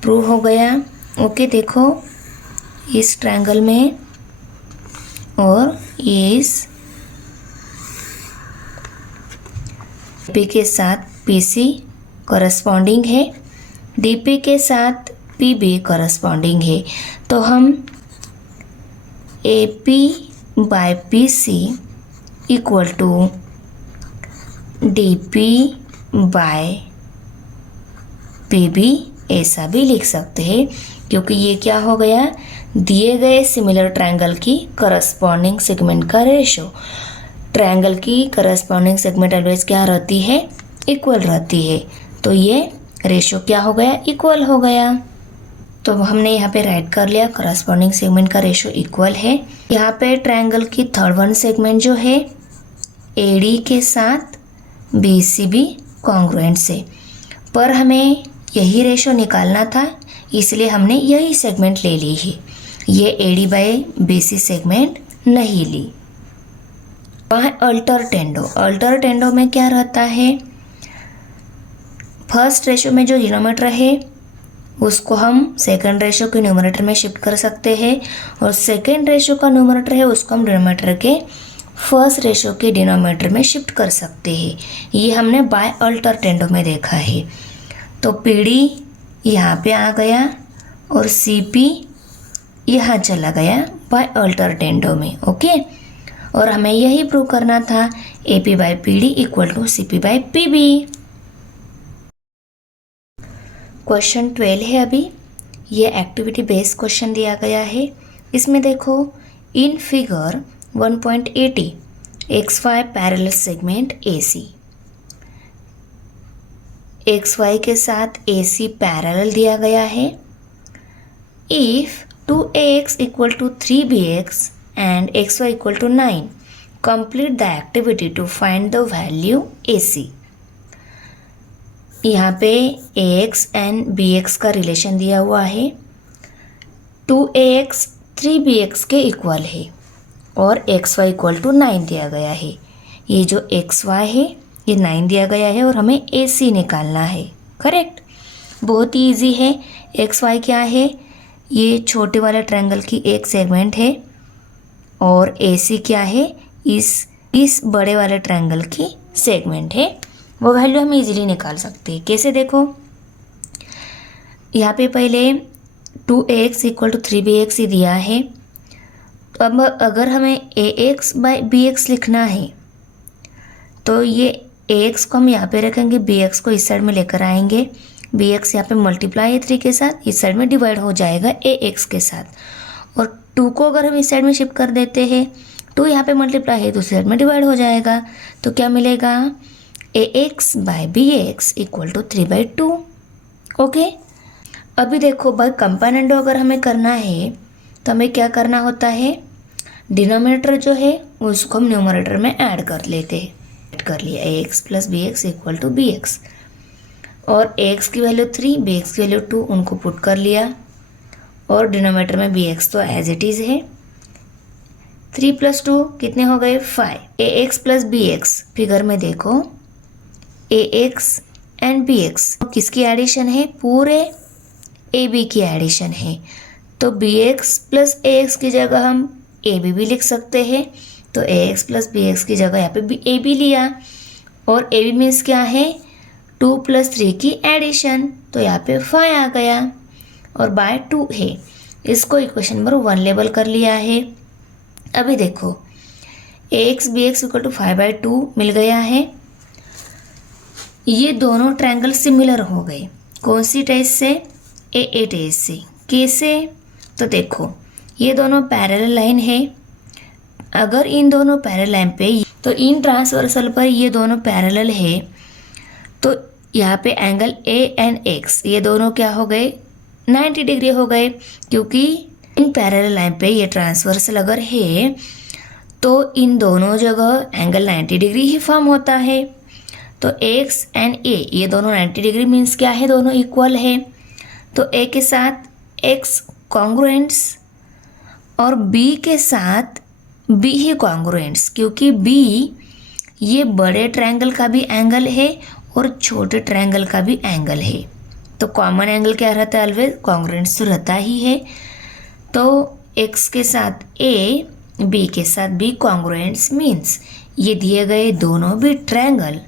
प्रूव हो गया। ओके, देखो इस ट्रायंगल में और इस P के साथ PC करस्पॉन्डिंग है, DP के साथ PB करस्पॉन्डिंग है। तो हम AP by PC equal to DP by PB ऐसा भी लिख सकते हैं, क्योंकि ये क्या हो गया? दिए गए सिमिलर ट्रायंगल की करस्पॉन्डिंग सेगमेंट का रेशो। ट्रायंगल की करस्पॉन्डिंग सेगमेंट ऑलवेज क्या रहती है? इक्वल रहती है। तो ये रेशो क्या हो गया? इक्वल हो गया। तो हमने यहाँ पे राइट कर लिया, करस्पॉन्डिंग सेगमेंट का रेशो इक्वल है। यहाँ पे ट्रायंगल की थर्ड वन सेगमेंट जो है AD के साथ BCB कॉन्ग्रुएंट से, पर हमें यही रेशो निकालना था, इसलिए हमने यही सेगमेंट ले ली है। ये AD बाय BC सेगमेंट नहीं ली। वहाँ अल्टर टेंडो में क्या रहता है? फर्स्ट रेशो में जो डिनोमिनेटर है उसको हम सेकंड रेशो के न्यूमरेटर में शिफ्ट कर सकते हैं, और सेकंड रेशो का न्यूमरेटर है उसको हम डिनोमिनेटर के फर्स्ट रेशो के डिनोमिनेटर में शिफ्ट कर सकते हैं। ये हमने बाय अल्टरनेटिव में देखा है। तो PD यहाँ पे आ गया और CP यहाँ चला गया बाय अल्टरनेटिव में। ओके, और हमें यही प्रूव करना था AP by PD equal to CP by PB। Question 12 है अभी, ये एक्टिविटी बेस्ड क्वेश्चन दिया गया है। इसमें देखो, in figure 1.80 XY parallel segment AC, XY के साथ AC पैरेलल दिया गया है। If 2AX equal to 3BX and XY equal to 9, complete the activity to find the value AC। यहाँ पे AX एंड BX का रिलेशन दिया हुआ है। 2AX 3BX के इक्वल है और XY इक्वल टू 9 दिया गया है। ये जो XY है ये 9 दिया गया है और हमें AC निकालना है। करेक्ट, बहुत ही ईजी है। XY क्या है? ये छोटे वाले ट्रायंगल की एक सेगमेंट है, और AC क्या है? इस बड़े वाले ट्रायंगल की सेगमेंट है। वो वैल्यू हम इजीली निकाल सकते हैं। कैसे? देखो, यहाँ पे पहले 2AX इक्वल टू 3BX ही दिया है। तो अब अगर हमें AX बाय BX लिखना है तो ये AX को हम यहाँ पे रखेंगे, BX को इस साइड में लेकर आएंगे। BX यहाँ पे मल्टीप्लाई है 3 के साथ, इस साइड में डिवाइड हो जाएगा AX के साथ। और 2 को अगर हम इस साइड में शिफ्ट कर देते हैं, 2 यहाँ पे मल्टीप्लाई है दूसरी साइड में डिवाइड हो जाएगा। तो क्या मिलेगा? AX by BX equal to 3/2। Okay, अभी देखो भाई कंपोनेंट अगर हमें करना है तो हमें क्या करना होता है, डिनोमिनेटर जो है उसको हम न्यूमरेटर में ऐड कर लेते हैं। ऐड कर लिया AX plus BX equal to BX, और AX की वैल्यू 3, BX की वैल्यू 2, उनको पुट कर लिया, और डिनोमिनेटर में BX तो एज इट इज़ है। 3 + 2 कितने हो गए 5। AX प्लस BX फिगर में देखो, AX एंड BX किसकी एडिशन है, पूरे AB की एडिशन है। तो BX प्लस AX की जगह हम AB भी लिख सकते हैं। तो AX प्लस BX की जगह यहाँ पे AB लिया, और AB मीन्स क्या है, 2 + 3 की एडिशन, तो यहाँ पे 5 आ गया, और बाय 2 है। इसको इक्वेशन नंबर 1 लेबल कर लिया है। अभी देखो AX BX इक्वल टू 5/2 मिल गया है। ये दोनों ट्रायंगल सिमिलर हो गए, कौन सी टेस्ट से, AA टेस्ट से। कैसे, तो देखो ये दोनों पैरेलल लाइन है, अगर इन दोनों पैरेलल लाइन पे, तो इन ट्रांसवर्सल पर ये दोनों पैरेलल है, तो यहाँ पे एंगल A एंड X ये दोनों क्या हो गए, 90 डिग्री हो गए, क्योंकि इन पैरेलल लाइन पे ये ट्रांसवर्सल अगर है तो इन दोनों जगह एंगल 90 डिग्री ही फॉर्म होता है। तो X एंड A ये दोनों 90 डिग्री मीन्स क्या है, दोनों इक्वल है। तो A के साथ X कॉन्ग्रुएंट्स, और B के साथ B ही कॉन्ग्रुएंट्स, क्योंकि B ये बड़े ट्रायंगल का भी एंगल है और छोटे ट्रायंगल का भी एंगल है। तो कॉमन एंगल क्या रहता है, ऑलवेज कॉन्ग्रुएंट्स तो रहता ही है। तो X के साथ A, B के साथ B कॉन्ग्रुएंट्स मीन्स ये दिए गए दोनों भी ट्रायंगल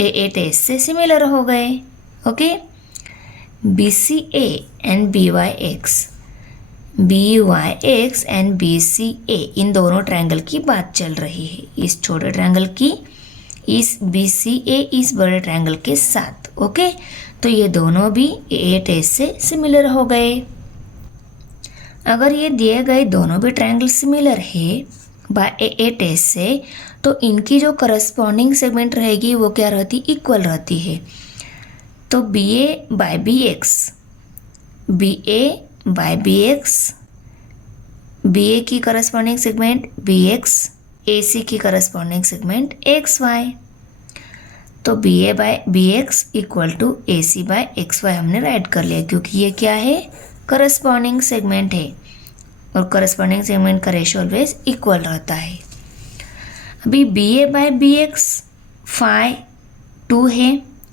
AA टेस्ट से सिमिलर हो गए। Okay, BCA and BYX, BYX and BCA इन दोनों ट्रायंगल की बात चल रही है, इस छोटे ट्रायंगल की इस BCA इस बड़े ट्रायंगल के साथ। ओके, तो ये दोनों भी AA टेस्ट से सिमिलर हो गए। अगर ये दिए गए दोनों भी ट्रायंगल सिमिलर है बाय AA टेस्ट से, तो इनकी जो करस्पॉन्डिंग सेगमेंट रहेगी वो क्या रहती, इक्वल रहती है। तो BA by BX, BA by BX, BA की करस्पॉन्डिंग सेगमेंट BX, AC की करस्पॉन्डिंग सेगमेंट XY। तो BA by BX equal to AC by XY हमने राइट कर लिया, क्योंकि ये क्या है, करस्पॉन्डिंग सेगमेंट है, और करस्पॉन्डिंग सेगमेंट का रेशियो ऑलवेज इक्वल रहता है। अभी BA बाय BX 5, 2 है,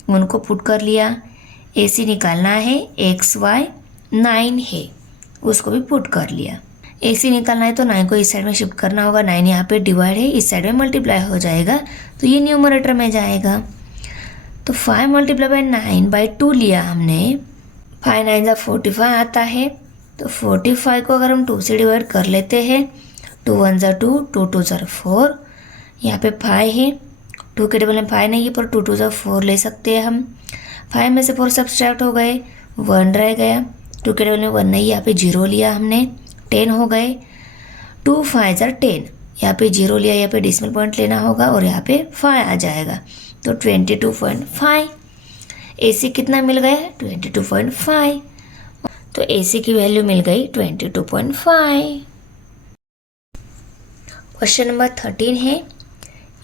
उनको पुट कर लिया। AC निकालना है, XY 9 है, उसको भी पुट कर लिया। AC निकालना है तो 9 को इस साइड में शिफ्ट करना होगा, 9 यहाँ पे डिवाइड है, इस साइड में मल्टीप्लाई हो जाएगा, तो ये न्यूमरेटर में जाएगा। तो 5 × 9/2 लिया हमने, 5 9 45 आता है। तो 45 को अगर हम 2 से डिवाइड कर लेते हैं, 2 1 2, 2 2 4, यहाँ पे 5 है, 2 के टेबल में 5 नहीं है, पर 2 2 4 ले सकते हैं हम। 5 में से 4 सब्सट्रैक्ट हो गए, 1 रह गया, 2 के टेबल में 1 नहीं, यहाँ पे 0 लिया हमने, 10 हो गए। 2 5 10, यहाँ पे 0 लिया, यहाँ पे डेसिमल पॉइंट लेना होगा, और यहाँ पे 5 आ जाएगा, तो 22.5। AC कितना मिल गया, 22.5, तो AC की वैल्यू मिल गई 22.5। क्वेश्चन नंबर 13 है,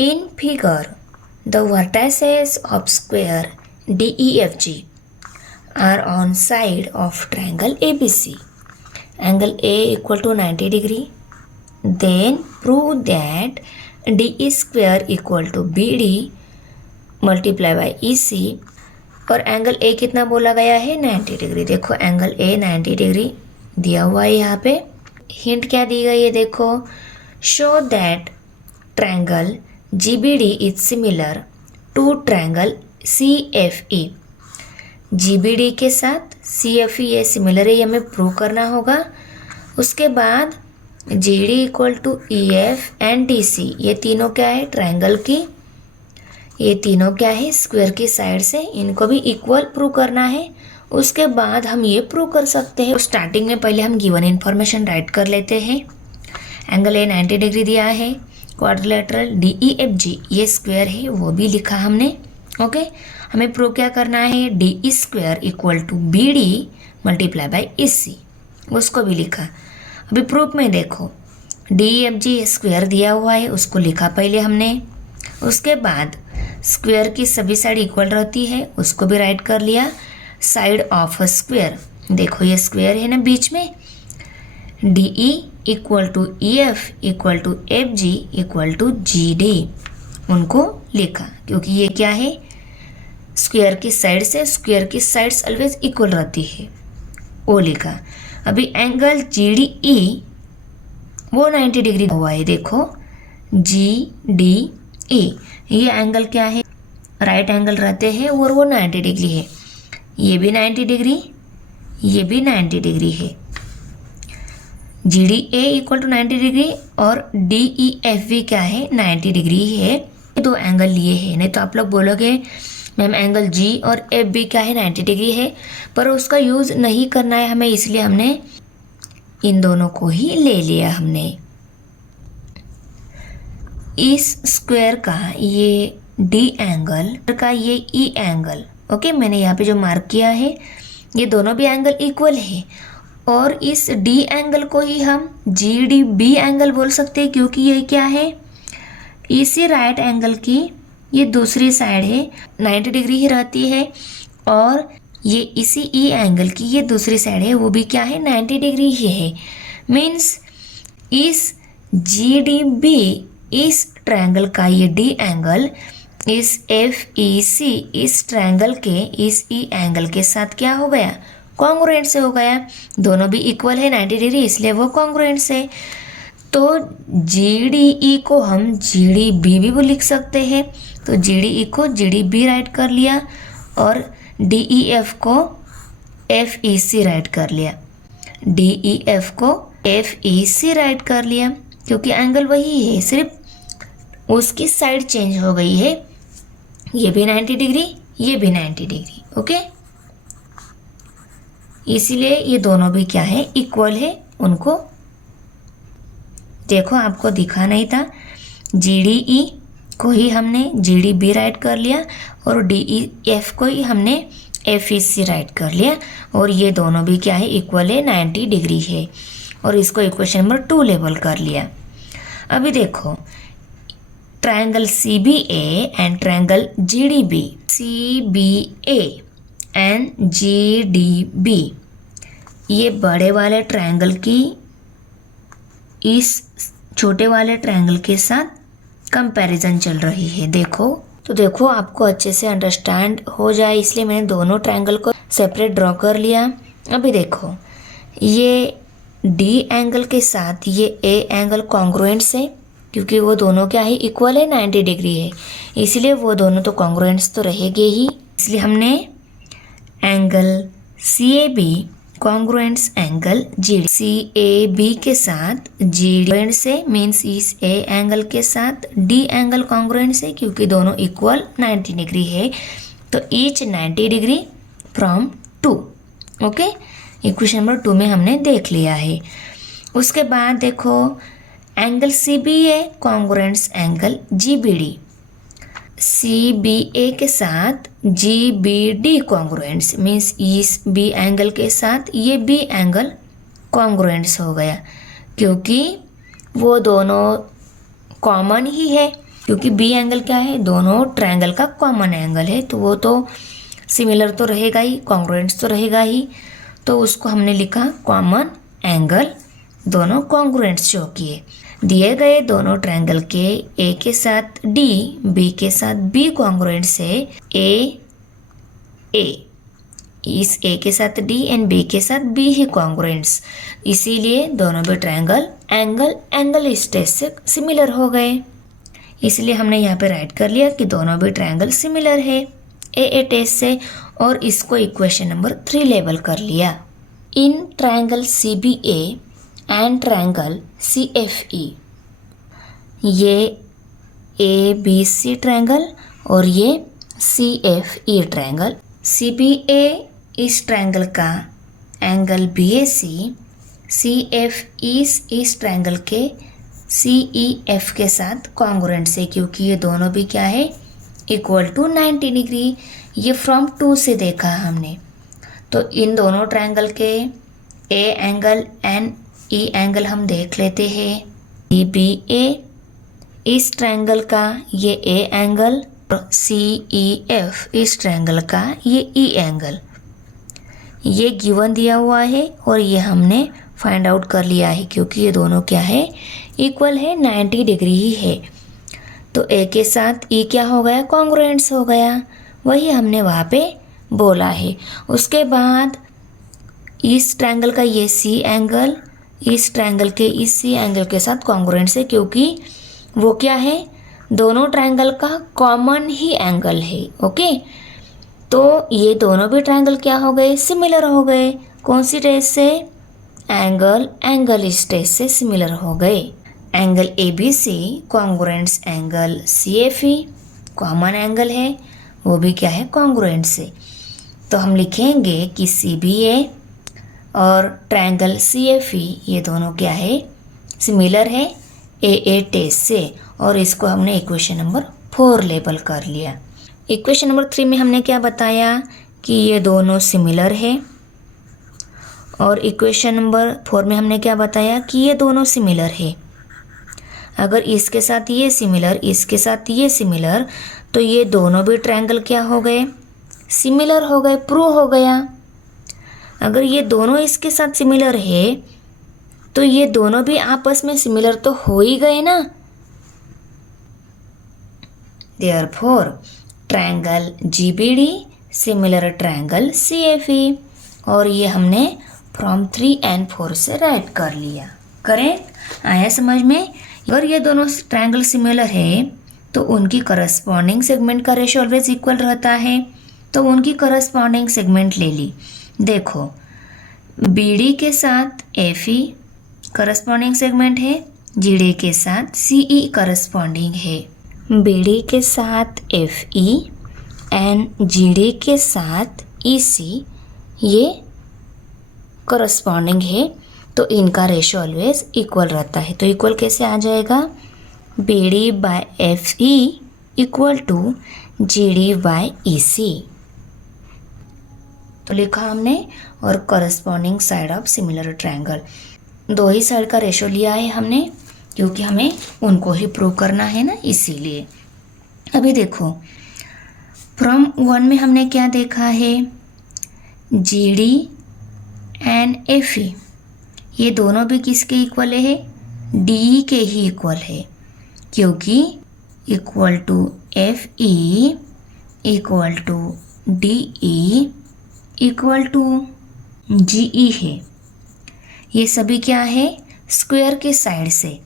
in figure the vertices of square DEFG are on side of triangle ABC, angle A equal to 90 degree, then prove that DE² equal to BD multiply by EC, और एंगल A कितना बोला गया है, 90 डिग्री। देखो एंगल A 90 डिग्री दिया हुआ है, यहाँ पे हिंट क्या दी गई है, देखो show that triangle GBD is similar to triangle CFE। GBD के साथ CFE ये सिमिलर है, ये हमें प्रूव करना होगा। उसके बाद GD equal to EF and DC, ये तीनों क्या है, ट्रायंगल की, ये तीनों क्या है, स्क्वायर की साइड से, इनको भी इक्वल प्रूव करना है। उसके बाद हम ये प्रूव कर सकते हैं। स्टार्टिंग में पहले हम गिवन इन्फॉर्मेशन राइट कर लेते हैं। एंगल A 90 डिग्री दिया है, क्वाड्रिलेटरल DEFG ये स्क्वायर है, वो भी लिखा हमने, ओके, हमें प्रूव क्या करना है, D square equal to B D multiply by E C, उसको भी लिखा। अभी प्रूफ में देखो, डी एफ जी स्क्वायर दिया हुआ है, उसको लिखा पहले हमने। उसके बाद स्क्वायर की सभी साइड इक्वल रहती है, उसको भी राइट कर लिया। साइड ऑफ अ स्क्वायर, देखो ये स्क्वायर है ना बीच में, D E equal to E F equal to F G equal to G D, उनको लिखा। क्योंकि ये क्या है, स्क्वायर की साइड से स्क्वायर की साइड्स ऑलवेज इक्वल रहती है, वो लिखा। अभी एंगल जी डी ई वो 90 डिग्री हुआ है, देखो जी डी ई, ये एंगल क्या है, राइट एंगल रहते हैं और वो 90 डिग्री है। ये भी 90 डिग्री, ये भी 90 डिग्री है। G D A equal to 90 degree और डी ई एफ भी क्या है, 90 डिग्री है। दो एंगल लिए हैं, नहीं तो आप लोग बोलोगे मैम एंगल जी और एफ भी क्या है, 90 डिग्री है, पर उसका यूज़ नहीं करना है हमें, इसलिए हमने इन दोनों को ही ले लिया हमने। इस स्क्वायर का ये डी एंगल का ये ई एंगल, ओके, मैंने यहाँ पे जो मार्क किया है, ये दोनों भी एंगल इक्वल है। और इस डी एंगल को ही हम जी डी बी एंगल बोल सकते हैं, क्योंकि ये क्या है, इसी राइट एंगल की ये दूसरी साइड है, 90 डिग्री ही रहती है, और ये इसी ई एंगल की ये दूसरी साइड है, वो भी क्या है, 90 डिग्री ही है। मीन्स इस जी डी बी, इस ट्रायंगल का ये डी एंगल इस एफ ई सी, इस ट्रायंगल के इस ई एंगल के साथ क्या हो गया, कॉन्ग्रुएंट से हो गया। दोनों भी इक्वल है 90 डिग्री, इसलिए वो कॉन्ग्रुएंट से। तो जी डी ई को हम जी डी बी भी लिख सकते हैं, तो जी डी ई को जी डी बी राइट कर लिया और डी ई एफ को एफ ई सी राइट कर लिया, डी ई एफ को एफ ई सी राइट कर लिया, क्योंकि एंगल वही है, सिर्फ उसकी साइड चेंज हो गई है। ये भी 90 डिग्री, ये भी 90 डिग्री, ओके। इसीलिए ये दोनों भी क्या है, इक्वल है। उनको देखो, आपको दिखा नहीं था, जी डी ई को ही हमने जी डी बी राइट कर लिया और डी ई एफ को ही हमने एफ ई सी राइट कर लिया, और ये दोनों भी क्या है, इक्वल है, 90 डिग्री है, और इसको इक्वेशन नंबर 2 लेबल कर लिया। अभी देखो, triangle C B A and triangle G D B, C B A and G D B, ये बड़े वाले ट्रायंगल की इस छोटे वाले ट्रायंगल के साथ कंपैरिजन चल रही है। देखो, तो देखो आपको अच्छे से अंडरस्टैंड हो जाए, इसलिए मैंने दोनों ट्रायंगल को सेपरेट ड्रॉ कर लिया। अभी देखो, ये डी एंगल के साथ ये ए एंगल कॉन्ग्रुएंट्स है, क्योंकि वो दोनों क्या है, इक्वल है, 90 डिग्री है, इसलिए वो दोनों तो कॉन्ग्रुएंट्स तो रहेंगे ही। इसलिए हमने angle C A B congruents angle G C A B के साथ जी डी से, मीन्स इस ए एंगल के साथ डी एंगल कॉन्ग्रुएंट से, क्योंकि दोनों इक्वल 90 डिग्री है, तो each 90 degree from 2, okay. Equation number 2 में हमने देख लिया है। उसके बाद देखो, angle C B A congruents angle G B D, C B A के साथ G B D congruents, means इस बी एंगल के साथ ये बी एंगल कॉन्ग्रुएंट्स हो गया, क्योंकि वो दोनों कॉमन ही है, क्योंकि बी एंगल क्या है, दोनों ट्रायंगल का कॉमन एंगल है, तो वो तो सिमिलर तो रहेगा ही, कॉन्ग्रुएंट्स तो रहेगा ही, तो उसको हमने लिखा कॉमन एंगल, दोनों कॉन्ग्रुएंट्स शो किए। दिए गए दोनों ट्रायंगल के ए के साथ डी, बी के साथ बी कॉन्ग्रुएंट से ए, इस ए के साथ डी एंड बी के साथ बी ही कॉन्ग्रुएंट्स, इसीलिए दोनों भी ट्रायंगल एंगल स्टेज से सिमिलर हो गए। इसलिए हमने यहाँ पे राइट कर लिया कि दोनों भी ट्रायंगल सिमिलर है ए टेस्ट से, और इसको इक्वेशन नंबर 3 लेबल कर लिया। In triangle C B A and triangle C F E, ये ए बी सी ट्रायंगल और ये C F E triangle. C B A इस ट्रायंगल का angle B A C F इस ट्रायंगल के सी ई एफ के साथ कॉन्ग्रुएंट से, क्योंकि ये दोनों भी क्या है, इक्वल टू 90 डिग्री। ये फ्रॉम 2 से देखा हमने। तो इन दोनों ट्रायंगल के A angle and E angle हम देख लेते हैं। ई बी ए, इस ट्रायंगल का ये ए एंगल, और सी ई एफ इस ट्रायंगल का ये ई एंगल। ये गिवन दिया हुआ है और ये हमने फाइंड आउट कर लिया है क्योंकि ये दोनों क्या है, इक्वल है, 90 डिग्री ही है। तो ए के साथ ई क्या हो गया, कॉन्ग्रुएंट्स हो गया। वही हमने वहाँ पे बोला है। उसके बाद इस ट्रायंगल का ये सी एंगल इस ट्रायंगल के इस सी एंगल के साथ कॉन्ग्रुएंट्स है क्योंकि वो क्या है, दोनों ट्रायंगल का कॉमन ही एंगल है। ओके, तो ये दोनों भी ट्रायंगल क्या हो गए, सिमिलर हो गए। कौन सी स्टेज से, एंगल स्टेज से सिमिलर हो गए। Angle A B C congruents angle C F E, common angle है, वो भी क्या है, कॉन्ग्रुएंट से। तो हम लिखेंगे कि सी बी ए और ट्रायंगल सी एफ ई ये दोनों क्या है, सिमिलर है ए टेस्ट से। और इसको हमने इक्वेशन नंबर 4 लेबल कर लिया। इक्वेशन नंबर 3 में हमने क्या बताया कि ये दोनों सिमिलर है। और इक्वेशन नंबर 4 में हमने क्या बताया कि ये दोनों सिमिलर है। अगर इसके साथ ये सिमिलर, इसके साथ ये सिमिलर, तो ये दोनों भी ट्रायंगल क्या हो गए, सिमिलर हो गए, प्रूव हो गया। अगर ये दोनों इसके साथ सिमिलर है तो ये दोनों भी आपस में सिमिलर तो हो ही गए ना। Therefore triangle GBD similar triangle CFE. और ये हमने फ्रॉम 3 and 4 से राइट कर लिया। करेक्ट, आया समझ में। अगर ये दोनों ट्रायंगल सिमिलर है तो उनकी करस्पॉन्डिंग सेगमेंट का रेशियो ऑलवेज इक्वल रहता है। तो उनकी करस्पॉन्डिंग सेगमेंट ले ली। देखो, बीडी के साथ एफई करस्पॉन्डिंग सेगमेंट है, जीडी के साथ सीई करस्पॉन्डिंग है। बीडी के साथ एफई एंड जीडी के साथ ईसी ये करस्पॉन्डिंग है। तो इनका रेशियो ऑलवेज इक्वल रहता है। तो इक्वल कैसे आ जाएगा, B D by F E equal to G D by E C. तो लिखा हमने। और corresponding side of similar triangle, दो ही साइड का रेशियो लिया है हमने क्योंकि हमें उनको ही प्रूव करना है ना, इसीलिए। अभी देखो, फ्रॉम 1 में हमने क्या देखा है, G D and F E ये दोनों भी किसके इक्वल है, डी के ही इक्वल है क्योंकि equal to F E equal to D E equal to G E है। ये सभी क्या है, स्क्वायर के साइड से।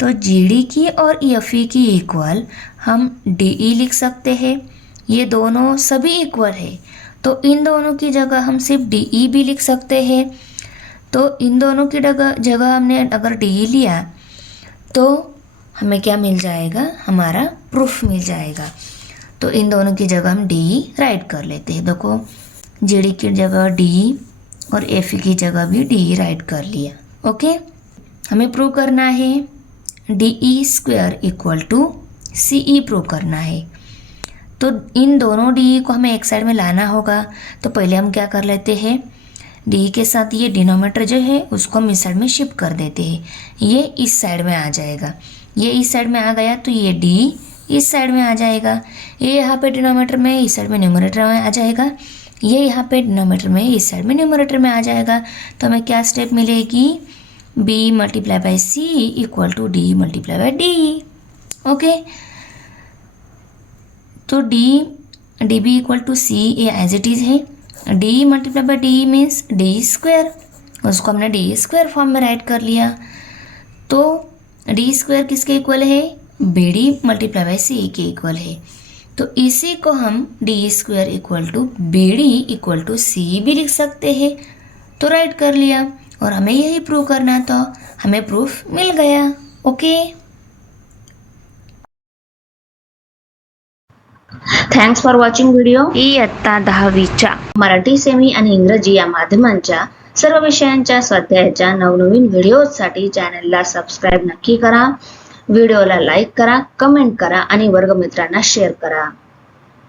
तो जी डी की और एफ ई की इक्वल हम डी ई लिख सकते हैं। ये दोनों सभी इक्वल है तो इन दोनों की जगह हम सिर्फ डी ई भी लिख सकते हैं। तो इन दोनों की जगह हमने अगर डी ई लिया तो हमें क्या मिल जाएगा, हमारा प्रूफ मिल जाएगा। तो इन दोनों की जगह हम डी ई राइट कर लेते हैं। देखो, जी डी की जगह डी ई और एफ ई की जगह भी डी ई राइट कर लिया। ओके, हमें प्रूव करना है D E square equal to C E prove करना है। तो इन दोनों डी ई को हमें एक साइड में लाना होगा। तो पहले हम क्या कर लेते हैं, डी के साथ ये डिनोमीटर जो है उसको हम इस साइड में शिफ्ट कर देते हैं। ये इस साइड में आ जाएगा, ये इस साइड में आ गया तो ये डी इस साइड में आ जाएगा। ये यहाँ पे डिनोमीटर में, इस साइड में न्यूमरेटर में आ जाएगा। ये यहाँ पे डिनोमीटर में, इस साइड में न्यूमरेटर में आ जाएगा। तो हमें क्या स्टेप मिलेगी, B multiply by C equal to D multiply by D. Okay, तो D B equal to C ये एज इट इज़ है। D multiply by D means D square, उसको हमने डी स्क्वायर फॉर्म में राइट कर लिया। तो डी स्क्वायर किसके इक्वल है, B D multiply by C के इक्वल है। तो इसी को हम D square equal to B D equal to C भी लिख सकते हैं। तो राइट कर लिया और हमें यही प्रूव करना था, हमें प्रूफ मिल गया। Okay, thanks for watching video. इयत्ता 10वीच्या मराठी, सेमी आणि इंग्रजी या माध्यमांच्या सर्व विषयांच्या स्वाध्यायाच्या नवनवीन व्हिडिओसाठी चॅनलला सबस्क्राईब नक्की करा. व्हिडिओला लाईक करा, कमेंट करा आणि वर्गमित्रांना शेअर करा.